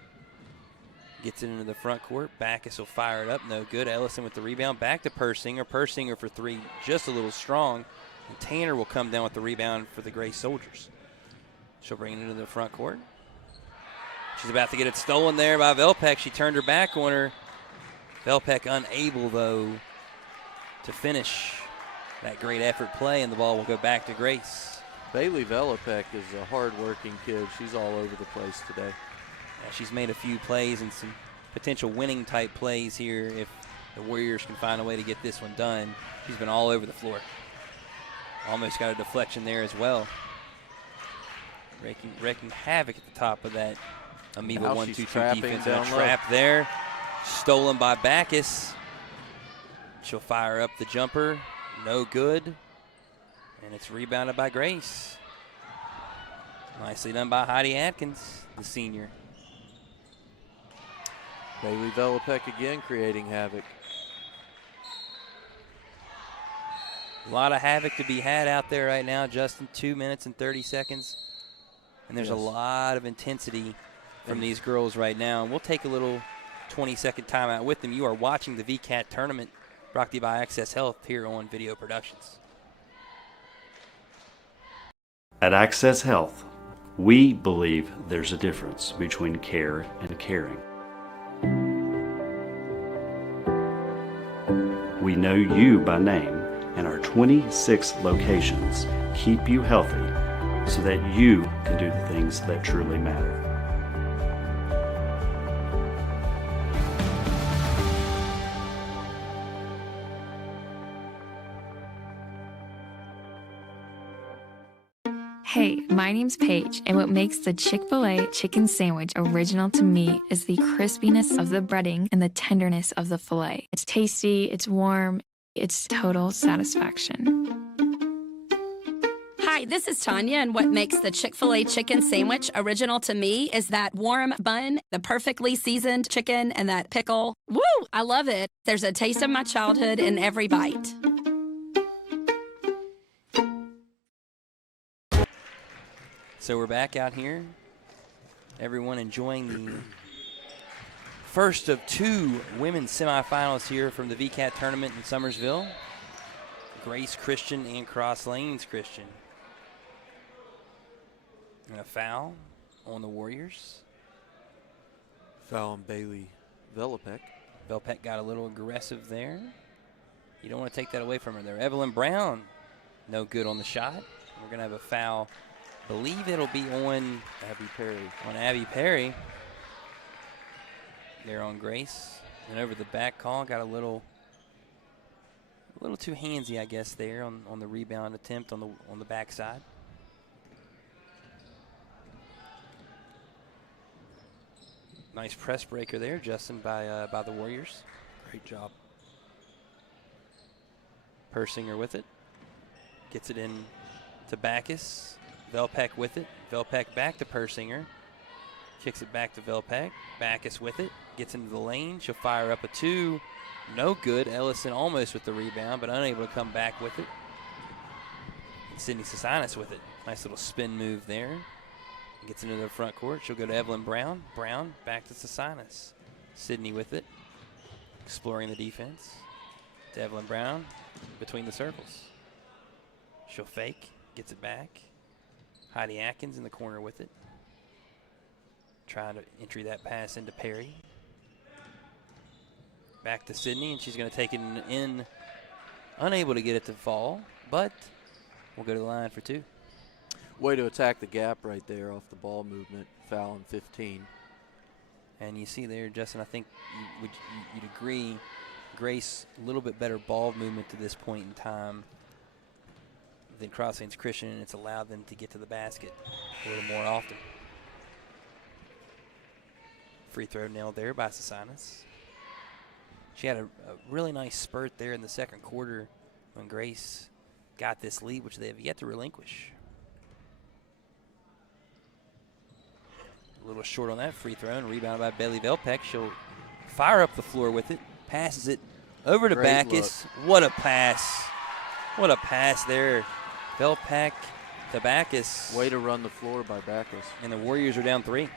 Gets it into the front court. Backus will fire it up. No good. Ellison with the rebound. Back to Persinger. Persinger for three. Just a little strong. And Tanner will come down with the rebound for the Grace Soldiers. She'll bring it into the front court. She's about to get it stolen there by Velpeck. She turned her back on her. Velpeck unable, though, to finish that great effort play, and the ball will go back to Grace. Bailey Velopek is a hard-working kid. She's all over the place today. Yeah, she's made a few plays and some potential winning-type plays here if the Warriors can find a way to get this one done. She's been all over the floor. Almost got a deflection there as well. Wreaking havoc at the top of that Amoeba 1-2-2 defense. And a trap there. Stolen by Backus. She'll fire up the jumper. No good. And it's rebounded by Grace. Nicely done by Heidi Atkins, the senior. Bailey Velopek again creating havoc. A lot of havoc to be had out there right now, Justin. 2 minutes and 30 seconds. And there's a lot of intensity from these girls right now. And we'll take a little 20-second timeout with them. You are watching the Wvcat tournament brought to you by Access Health here on Video Productions. At Access Health, we believe there's a difference between care and caring. We know you by name, and our 26 locations keep you healthy so that you can do the things that truly matter. Hey, my name's Paige, and what makes the Chick-fil-A chicken sandwich original to me is the crispiness of the breading and the tenderness of the filet. It's tasty, it's warm, it's total satisfaction. Hi, this is Tanya, and what makes the Chick-fil-A chicken sandwich original to me is that warm bun, the perfectly seasoned chicken, and that pickle. Woo! I love it. There's a taste of my childhood in every bite. So we're back out here. Everyone enjoying the first of two women's semifinals here from the Wvcat tournament in Summersville. Grace Christian and Cross Lanes Christian. And a foul on the Warriors. Foul on Bailey Velopek. Velopek got a little aggressive there. You don't want to take that away from her there. Evelyn Brown, no good on the shot. We're going to have a foul. Believe it'll be on Abby Perry. On Abby Perry. There on Grace. And over the back call, got a little too handsy, I guess, there on the rebound attempt on the backside. Nice press breaker there, Justin, by the Warriors. Great job. Persinger with it. Gets it in to Backus. Velpeck with it. Velpeck back to Persinger. Kicks it back to Velpeck. Backus with it. Gets into the lane. She'll fire up a two. No good. Ellison almost with the rebound, but unable to come back with it. And Sydney Sasinas with it. Nice little spin move there. Gets into the front court. She'll go to Evelyn Brown. Brown back to Sasinas. Sydney with it. Exploring the defense. to Evelyn Brown between the circles. She'll fake, gets it back. Heidi Atkins in the corner with it. Trying to entry that pass into Perry. Back to Sydney, and she's going to take it in. Unable to get it to fall, but we'll go to the line for 2. Way to attack the gap right there off the ball movement. Foul on 15. And you see there, Justin, I think you'd agree, Grace, a little bit better ball movement to this point in time than Cross Lanes Christian, and it's allowed them to get to the basket a little more often. Free throw nailed there by Sasanis. She had a really nice spurt there in the second quarter when Grace got this lead, which they have yet to relinquish. A little short on that free throw, and rebounded by Bailey Velpeck. She'll fire up the floor with it, passes it over to Backus. What a pass. What a pass there. Velpeck to Backus. Way to run the floor by Backus. And the Warriors are down 3.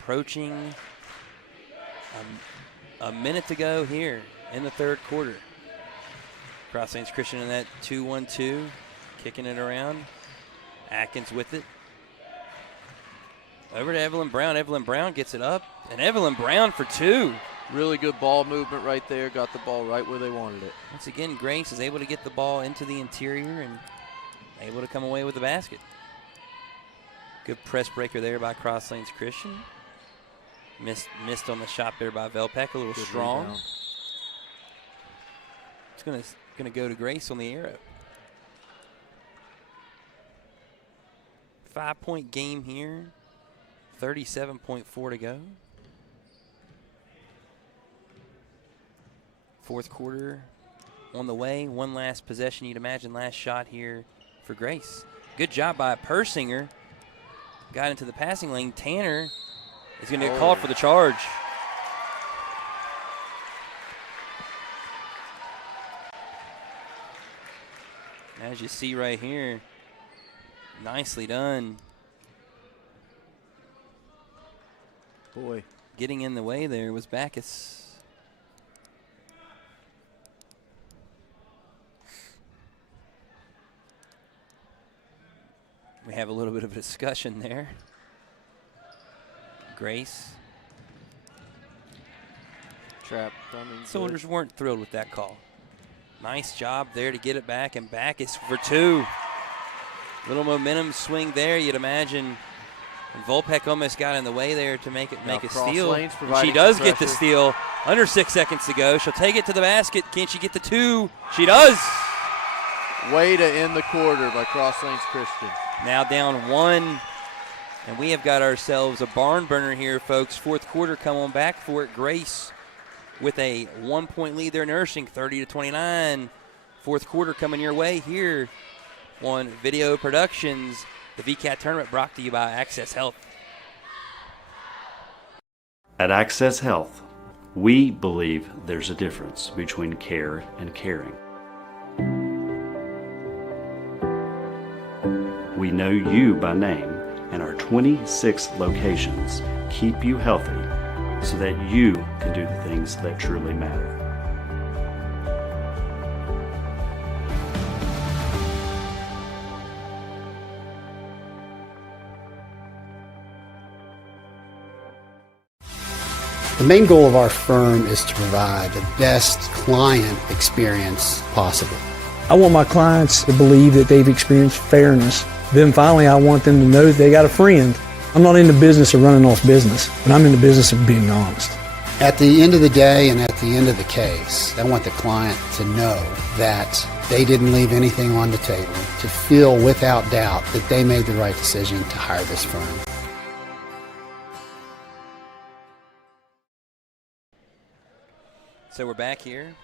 Approaching a minute to go here in the third quarter. Cross Lanes Christian in that 2-1-2, kicking it around. Atkins with it. Over to Evelyn Brown. Evelyn Brown gets it up, and Evelyn Brown for 2. Really good ball movement right there. Got the ball right where they wanted it. Once again, Grace is able to get the ball into the interior and able to come away with the basket. Good press breaker there by Cross Lanes Christian. Missed on the shot there by Velpeck, a little good strong. Rebound. It's gonna go to Grace on the arrow. 5-point game here. 37.4 to go. Fourth quarter on the way. One last possession, you'd imagine. Last shot here for Grace. Good job by Persinger. Got into the passing lane. Tanner is going to get called for the charge. As you see right here, nicely done. Boy. Getting in the way there was Backus. We have a little bit of a discussion there. Grace. Trap. Soldiers weren't thrilled with that call. Nice job there to get it back, and Backus for 2. Little momentum swing there, you'd imagine. And Volpek almost got in the way there to make a steal. She does get the steal. Under 6 seconds to go. She'll take it to the basket. Can she get the 2? She does. Way to end the quarter by Cross Lanes Christian. Now down 1. And we have got ourselves a barn burner here, folks. Fourth quarter, come on back for it. Grace with a 1-point lead. They're nursing 30-29. Fourth quarter coming your way here on Video Productions. The Wvcat tournament brought to you by Access Health. At Access Health, we believe there's a difference between care and caring. We know you by name, and our 26 locations keep you healthy so that you can do the things that truly matter. The main goal of our firm is to provide the best client experience possible. I want my clients to believe that they've experienced fairness. Then finally, I want them to know that they got a friend. I'm not in the business of running off business, but I'm in the business of being honest. At the end of the day and at the end of the case, I want the client to know that they didn't leave anything on the table, to feel without doubt that they made the right decision to hire this firm. So we're back here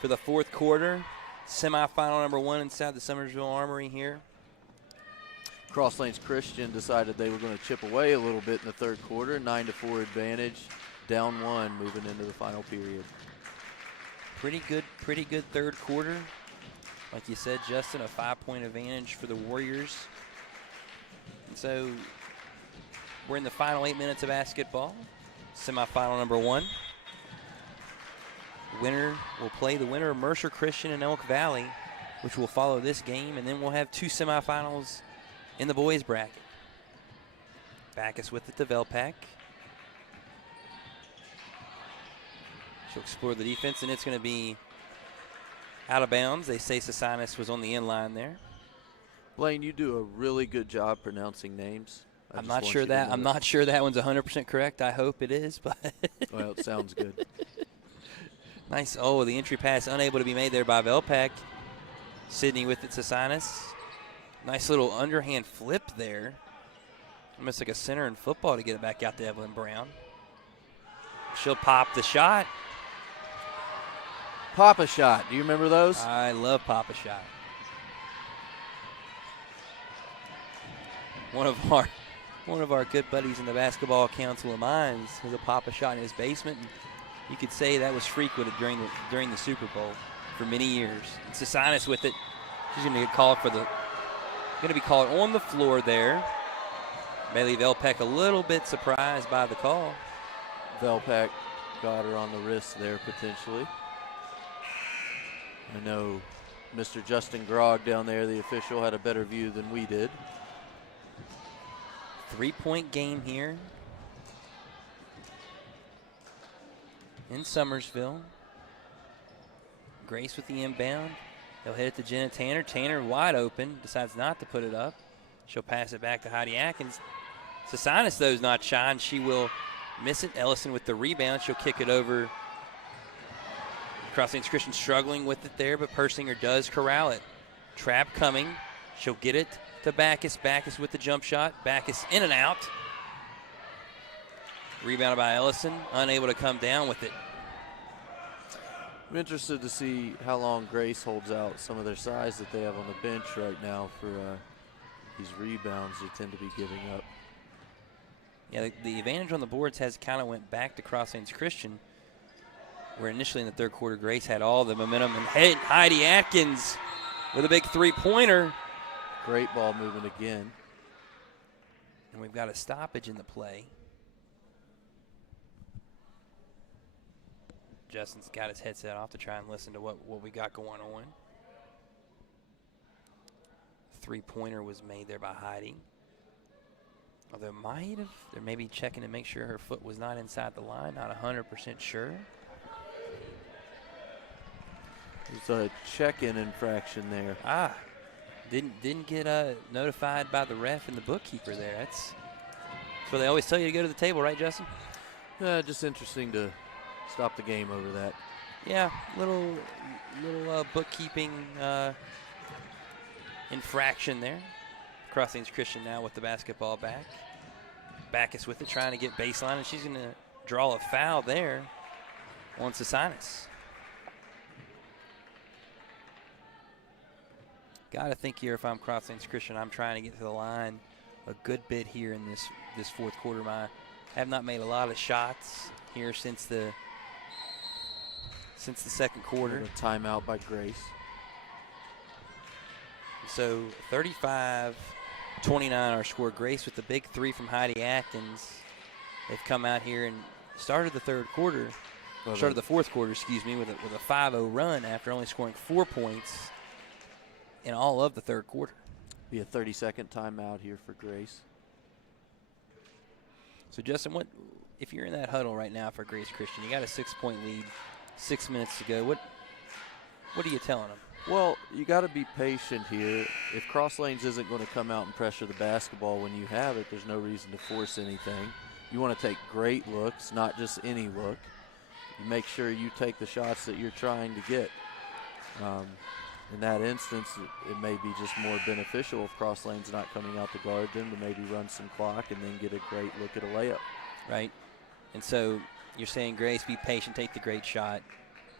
for the fourth quarter. Semifinal number 1 inside the Summersville Armory here. Cross Lanes Christian decided they were going to chip away a little bit in the third quarter. 9-4 advantage. Down 1 moving into the final period. Pretty good third quarter. Like you said, Justin, a 5-point advantage for the Warriors. And so we're in the final 8 minutes of basketball. semifinal number 1. Winner will play the winner of Mercer Christian and Elk Valley, which will follow this game, and then we'll have 2 semifinals in the boys bracket. Backus with it to Velpak. She'll explore the defense, and it's going to be out of bounds. They say Sasinas was on the end line there. Blaine, you do a really good job pronouncing names. I'm not sure that one's 100% correct. I hope it is, but well, it sounds good. Nice. Oh, the entry pass unable to be made there by Velpak. Sydney with it to Sasinas. Nice little underhand flip there. Almost like a center in football to get it back out to Evelyn Brown. She'll pop the shot. Papa Shot. Do you remember those? I love Papa Shot. One of our good buddies in the Basketball Council of Mines has a Papa Shot in his basement. And you could say that was frequented during the Super Bowl for many years. It's Sasinas with it. She's going to get called going to be called on the floor there. Bailey Velpak a little bit surprised by the call. Velpak got her on the wrist there potentially. I know Mr. Justin Grogg down there, the official, had a better view than we did. 3-point game here in Summersville. Grace with the inbound. They'll hit it to Jenna Tanner. Tanner wide open, decides not to put it up. She'll pass it back to Heidi Atkins. Sasinas, though, is not shy, and she will miss it. Ellison with the rebound. She'll kick it over. Cross Lanes Christian struggling with it there, but Persinger does corral it. Trap coming. She'll get it to Backus. Backus with the jump shot. Backus in and out. Rebounded by Ellison. Unable to come down with it. I'm interested to see how long Grace holds out some of their size that they have on the bench right now for these rebounds they tend to be giving up. Yeah, the advantage on the boards has kind of went back to Cross Lanes Christian, where initially in the third quarter, Grace had all the momentum. And Heidi Atkins with a big three-pointer. Great ball movement again. And we've got a stoppage in the play. Justin's got his headset off to try and listen to what we got going on. Three-pointer was made there by Heidi. Although they're maybe checking to make sure her foot was not inside the line. Not 100% sure. There's a check-in infraction there. Didn't get notified by the ref and the bookkeeper there. That's what they always tell you to go to the table, right, Justin? Just interesting to stop the game over that. Yeah, little bookkeeping infraction there. Cross Lanes Christian now with the basketball back. Backus with it, trying to get baseline, and she's going to draw a foul there on Sasinas. Got to think here, if I'm Cross Lanes Christian, I'm trying to get to the line a good bit here in this fourth quarter. I have not made a lot of shots here since the second quarter. A timeout by Grace. So 35-29 our score. Grace with the big three from Heidi Atkins. They've come out here and started the fourth quarter, with a 5-0 run after only scoring 4 points in all of the third quarter. Be a 30-second timeout here for Grace. So Justin, if you're in that huddle right now for Grace Christian, you got a 6-point lead, 6 minutes to go. What are you telling them? Well, you got to be patient here. If Cross Lanes isn't going to come out and pressure the basketball when you have it, there's no reason to force anything. You want to take great looks, not just any look. You make sure you take the shots that you're trying to get. In that instance, it may be just more beneficial if Cross Lane's not coming out to guard them to maybe run some clock and then get a great look at a layup. Right. And so you're saying, Grace, be patient, take the great shot.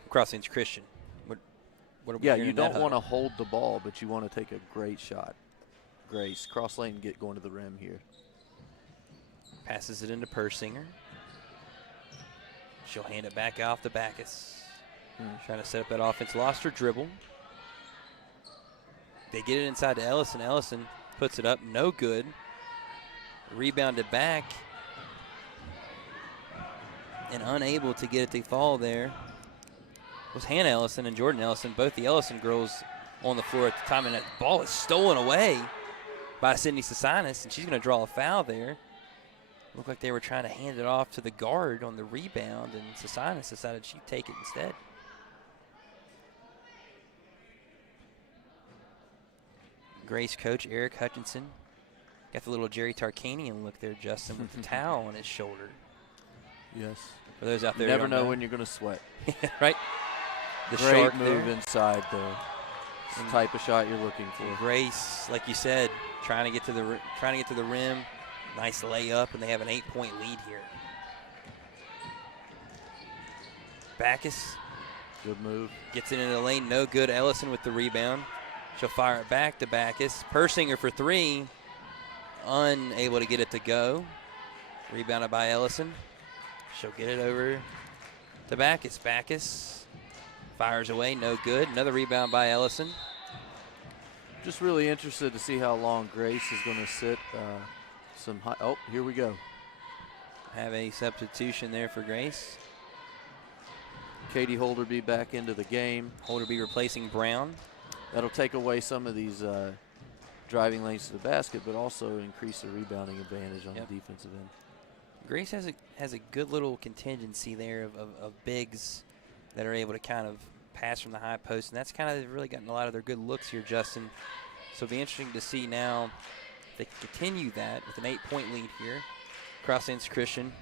Cross Lanes Christian. What are we you don't want to hold the ball, but you want to take a great shot. Grace, Cross Lane get going to the rim here. Passes it into Persinger. She'll hand it back off to Backus. Trying to set up that offense. Lost her dribble. They get it inside to Ellison. Ellison puts it up. No good. Rebounded back. and unable to get it to fall there was Hannah Ellison and Jordan Ellison, both the Ellison girls on the floor at the time. And that ball is stolen away by Sydney Sasinas, and she's going to draw a foul there. Looked like they were trying to hand it off to the guard on the rebound, and Sasinas decided she'd take it instead. Grace coach Eric Hutchinson got the little Jerry Tarkanian look there, Justin, with the towel on his shoulder. Yes. For those out there, you never know when you're going to sweat. Right. The Great shark move there. inside, though. It's the type of shot you're looking for. Grace, like you said, trying to get to the rim. Nice layup, and they have an 8-point lead here. Backus. Good move. Gets it into the lane. No good. Ellison with the rebound. She'll fire it back to Backus. Persinger for three. Unable to get it to go. Rebounded by Ellison. She'll get it over to Backus. Backus fires away. No good. Another rebound by Ellison. Just really interested to see how long Grace is going to sit. Oh, here we go. Have a substitution there for Grace. Katie Holderby back into the game. Holderby replacing Brown. That'll take away some of these driving lanes to the basket, but also increase the rebounding advantage on the defensive end. Grace has a good little contingency there of bigs that are able to kind of pass from the high post, and that's kind of really gotten a lot of their good looks here, Justin. So it'll be interesting to see now if they can continue that with an 8-point lead here. Cross Lanes Christian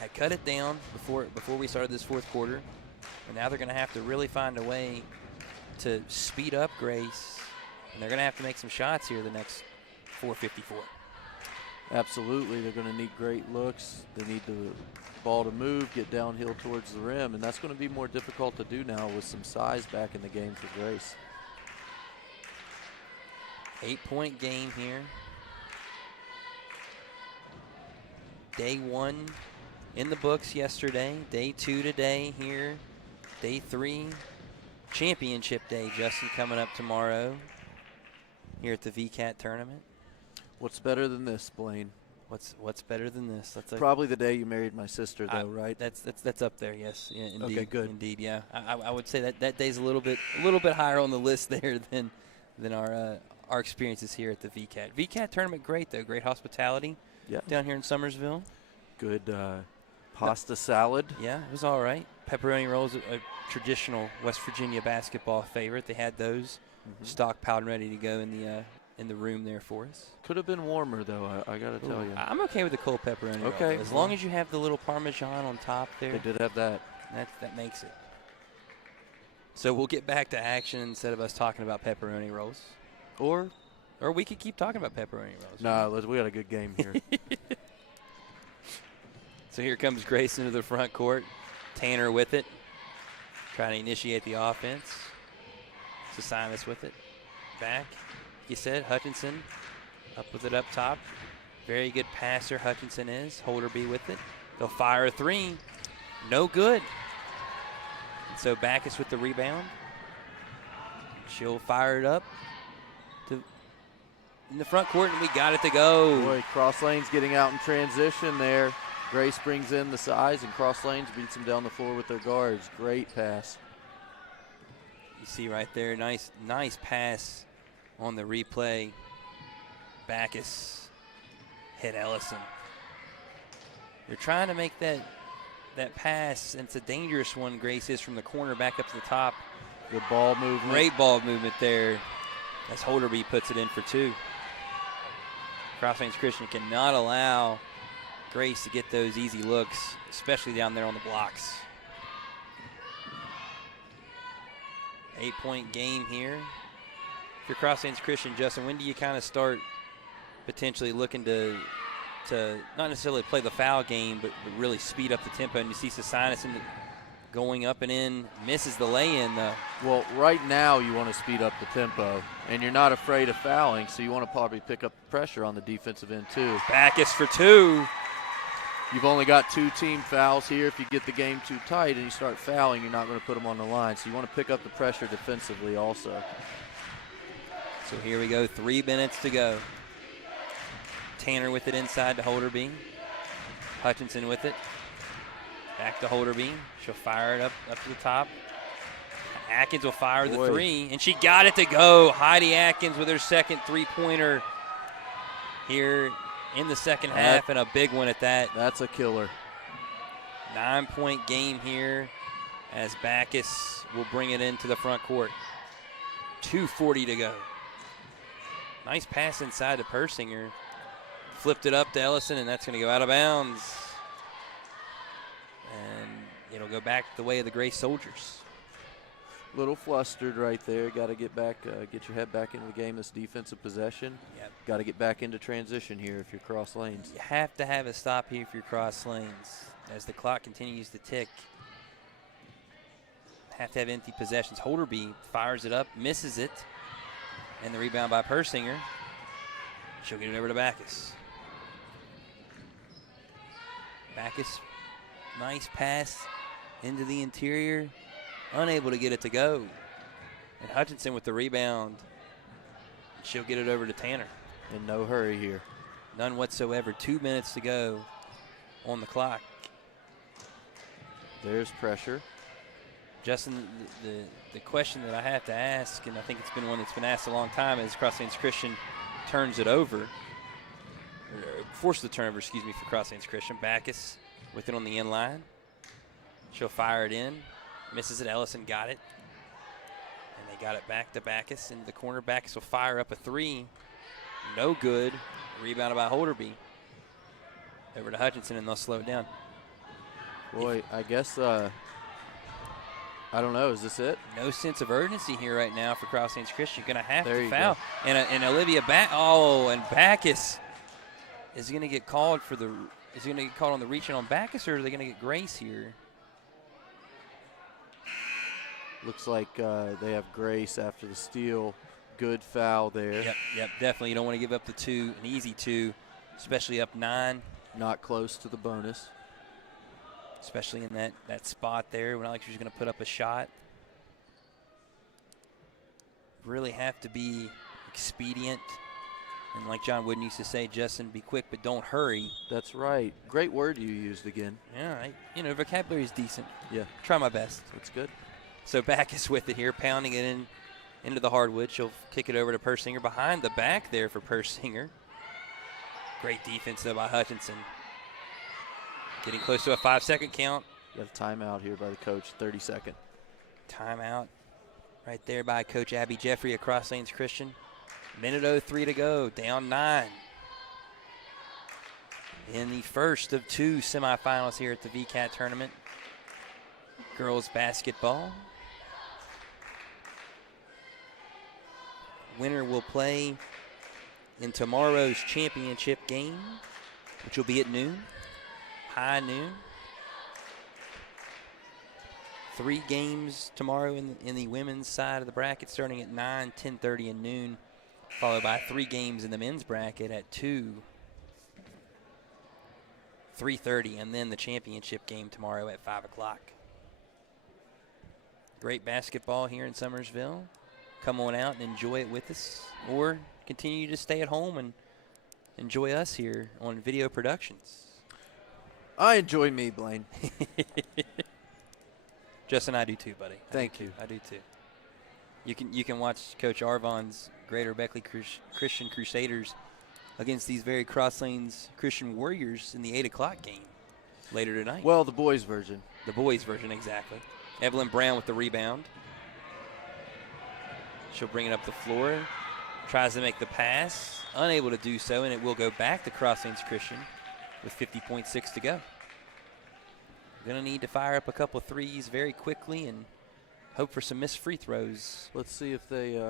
had cut it down before we started this fourth quarter, and now they're going to have to really find a way to speed up Grace, and they're going to have to make some shots here the next 4:54. Absolutely, they're going to need great looks. They need the ball to move, get downhill towards the rim, and that's going to be more difficult to do now with some size back in the game for Grace. 8-point game here. Day one in the books yesterday. Day two today here. Day three, championship day, Justin, coming up tomorrow here at the Wvcat tournament. What's better than this, Blaine? What's better than this? That's probably the day you married my sister, though, right? That's up there, yes. Yeah, indeed. Okay, good. Indeed, yeah. I would say that day's a little bit higher on the list there than our experiences here at the Wvcat. Wvcat tournament, great though. Great hospitality. Yeah. Down here in Summersville. Good pasta salad. Yeah, it was all right. Pepperoni rolls, a traditional West Virginia basketball favorite. They had those stockpiled and ready to go in the room there for us. Could have been warmer though. I got to tell you. I'm okay with the cold pepperoni. Okay. Roll, as long as you have the little Parmesan on top there. They did have that. That makes it. So we'll get back to action instead of us talking about pepperoni rolls. Or we could keep talking about pepperoni rolls. No, we got a good game here. So here comes Grace into the front court. Tanner with it. Trying to initiate the offense. Sasinas with it. Back. You said Hutchinson up with it up top. Very good passer Hutchinson is. Holderby with it. They'll fire a three. No good. And so Backus with the rebound. She'll fire it up in the front court, and we got it to go. Boy, Cross Lane's getting out in transition there. Grace brings in the size, and Cross Lanes beats them down the floor with their guards. Great pass. You see right there, nice pass on the replay. Backus hit Ellison. They're trying to make that pass, and it's a dangerous one, Grace is, from the corner back up to the top. Good ball movement. Great ball movement there as Holderby puts it in for two. Cross Lanes Christian cannot allow Grace to get those easy looks, especially down there on the blocks. 8-point game here. If you're Cross Lanes Christian, Justin, when do you kind of start potentially looking to not necessarily play the foul game, but really speed up the tempo? And you see Sasinas going up and in, misses the lay-in though. Well, right now you want to speed up the tempo, and you're not afraid of fouling, so you want to probably pick up the pressure on the defensive end too. Backus for two. You've only got 2 team fouls here. If you get the game too tight and you start fouling, you're not going to put them on the line. So you want to pick up the pressure defensively also. So here we go, 3 minutes to go. Tanner with it inside to Holderby. Hutchinson with it. Back to Holderby. She'll fire it up to the top. Atkins will fire the three, and she got it to go. Heidi Atkins with her second three-pointer here in the second half, and a big one at that. That's a killer. 9-point game here as Backus will bring it into the front court. 2:40 to go. Nice pass inside to Persinger. Flipped it up to Ellison, and that's going to go out of bounds. And it'll go back the way of the Gray Soldiers. Little flustered right there. Got to get back, get your head back into the game. This defensive possession. Yep. Got to get back into transition here if you're cross lanes. You have to have a stop here if you're cross lanes. As the clock continues to tick, have to have empty possessions. Holderby fires it up, misses it, and the rebound by Persinger. She'll get it over to Backus. Backus, nice pass into the interior, unable to get it to go. And Hutchinson with the rebound. She'll get it over to Tanner. In no hurry here. None whatsoever. 2 minutes to go on the clock. There's pressure. Justin, the question that I have to ask, and I think it's been one that's been asked a long time, is Cross Lanes Christian turns it over, or forces the turnover, excuse me, for Cross Lanes Christian. Backus with it on the inline. She'll fire it in. Misses it. Ellison got it. And they got it back to Backus into the corner. Backus will fire up a three. No good. Rebounded by Holderby. Over to Hutchinson, and they'll slow it down. Boy, I guess, I don't know. Is this it? No sense of urgency here right now for Cross Lanes Christian. You're going to have There to you foul. And Olivia and Backus is going to get called for the. Is he going to get called on the reaching on Backus, or are they going to get Grace here? Looks like they have Grace after the steal. Good foul there. Yep, definitely. You don't want to give up the two, an easy two, especially up 9. Not close to the bonus. Especially in that spot there. Not like she's going to put up a shot. Really have to be expedient. And like John Wooden used to say, Justin, be quick, but don't hurry. That's right. Great word you used again. Yeah, vocabulary is decent. Yeah. Try my best. That's good. So Backus with it here, pounding it into the hardwood. She'll kick it over to Persinger. Behind the back there for Persinger. Great defense, though, by Hutchinson. Getting close to a 5-second count. Got a timeout here by the coach, 30-second. Timeout right there by Coach Abby Jeffrey at Cross Lanes Christian. Minute 03 to go, down 9. In the first of 2 semifinals here at the Wvcat tournament. Girls basketball. Winner will play in tomorrow's championship game, which will be at noon. High noon. 3 games tomorrow in the women's side of the bracket, starting at 9, 10:30, and noon, followed by 3 games in the men's bracket at 2, 3:30, and then the championship game tomorrow at 5 o'clock. Great basketball here in Summersville. Come on out and enjoy it with us, or continue to stay at home and enjoy us here on Video Productions. I enjoy me, Blaine. Justin, I do too, buddy. Thank you. I do too. You can watch Coach Arvon's Greater Beckley Christian Crusaders against these very Cross Lanes Christian Warriors in the 8 o'clock game later tonight. Well, the boys' version. The boys' version, exactly. Evelyn Brown with the rebound. She'll bring it up the floor. Tries to make the pass. Unable to do so, and it will go back to Cross Lanes Christian with 50.6 to go. Going to need to fire up a couple of threes very quickly and hope for some missed free throws. Let's see if they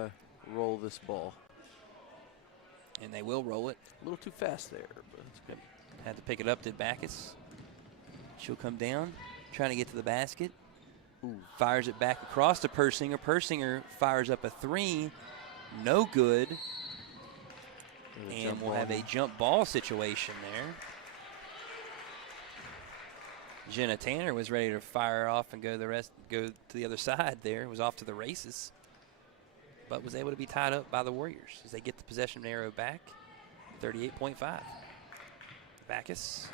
roll this ball. And they will roll it. A little too fast there, but it's good. Had to pick it up, did Backus. She'll come down, trying to get to the basket. Ooh, fires it back across to Persinger. Persinger fires up a 3. No good. And we'll have a jump ball situation there. Jenna Tanner was ready to fire off and go to the other side there. Was off to the races. But was able to be tied up by the Warriors as they get the possession arrow back. 38.5. Backus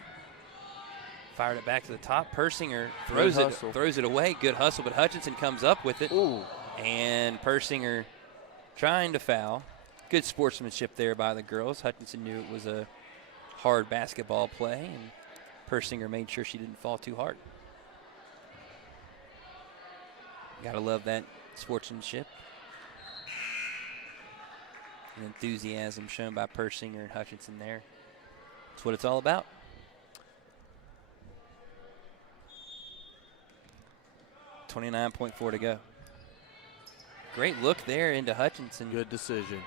Fired it back to the top. Persinger throws it away. Good hustle, but Hutchinson comes up with it. Ooh. And Persinger trying to foul. Good sportsmanship there by the girls. Hutchinson knew it was a hard basketball play, and Persinger made sure she didn't fall too hard. Gotta love that sportsmanship and enthusiasm shown by Persinger and Hutchinson there. That's what it's all about. .4 to go. Great look there into Hutchinson. Good decision.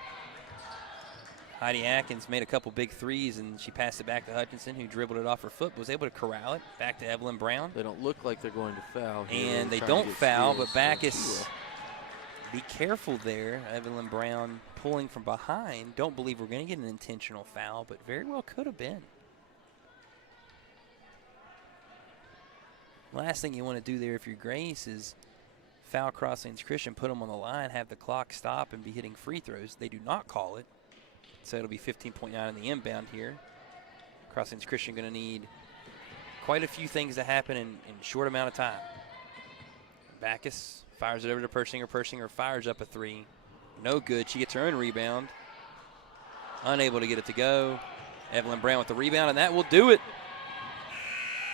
Heidi Atkins made a couple big threes, and she passed it back to Hutchinson, who dribbled it off her foot, was able to corral it back to Evelyn Brown. They don't look like they're going to foul here. And they don't foul, but Backus, be careful there. Evelyn Brown pulling from behind. Don't believe we're going to get an intentional foul, but very well could have been. Last thing you want to do there if you're Grace is foul Cross Lanes Christian, put them on the line, have the clock stop, and be hitting free throws. They do not call it. So it'll be 15.9 in the inbound here. Cross Lanes Christian going to need quite a few things to happen in a short amount of time. Backus fires it over to Persinger. Persinger fires up a three. No good. She gets her own rebound. Unable to get it to go. Evelyn Brown with the rebound, and that will do it.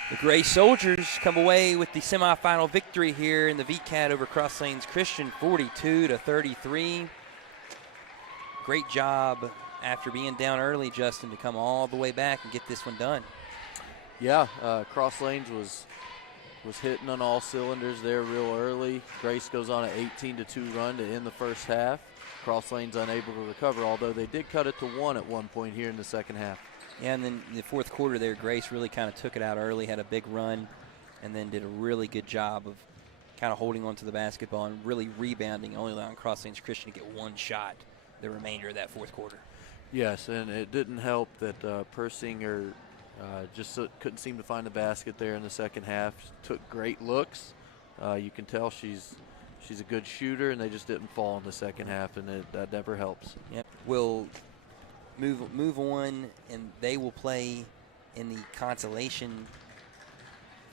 The Gray Soldiers come away with the semifinal victory here in the Wvcat over Cross Lanes Christian, 42-33. Great job after being down early, Justin, to come all the way back and get this one done. Yeah, Cross Lanes was hitting on all cylinders there real early. Grace goes on an 18-2 run to end the first half. Cross Lanes unable to recover, although they did cut it to 1 at one point here in the second half. Yeah, and then in the fourth quarter there, Grace really kind of took it out early, had a big run, and then did a really good job of kind of holding on to the basketball and really rebounding, only allowing Cross Lanes Christian to get one shot the remainder of that fourth quarter. Yes, and it didn't help that Persinger just couldn't seem to find the basket there in the second half. Took great looks. You can tell she's a good shooter, and they just didn't fall in the second half, and that never helps. Yep. We'll move on, and they will play in the consolation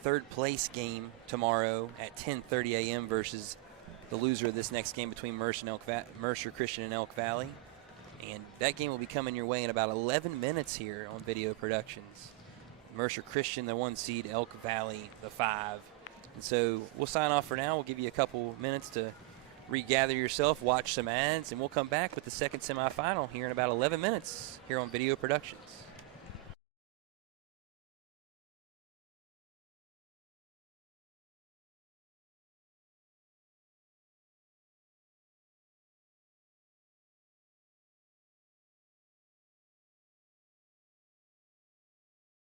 third place game tomorrow at 10:30 a.m. versus the loser of this next game between Mercer Christian and Elk Valley. And that game will be coming your way in about 11 minutes here on Video Productions. Mercer Christian, the 1 seed, Elk Valley, the 5. And so we'll sign off for now. We'll give you a couple minutes to regather yourself, watch some ads, and we'll come back with the second semifinal here in about 11 minutes here on Video Productions.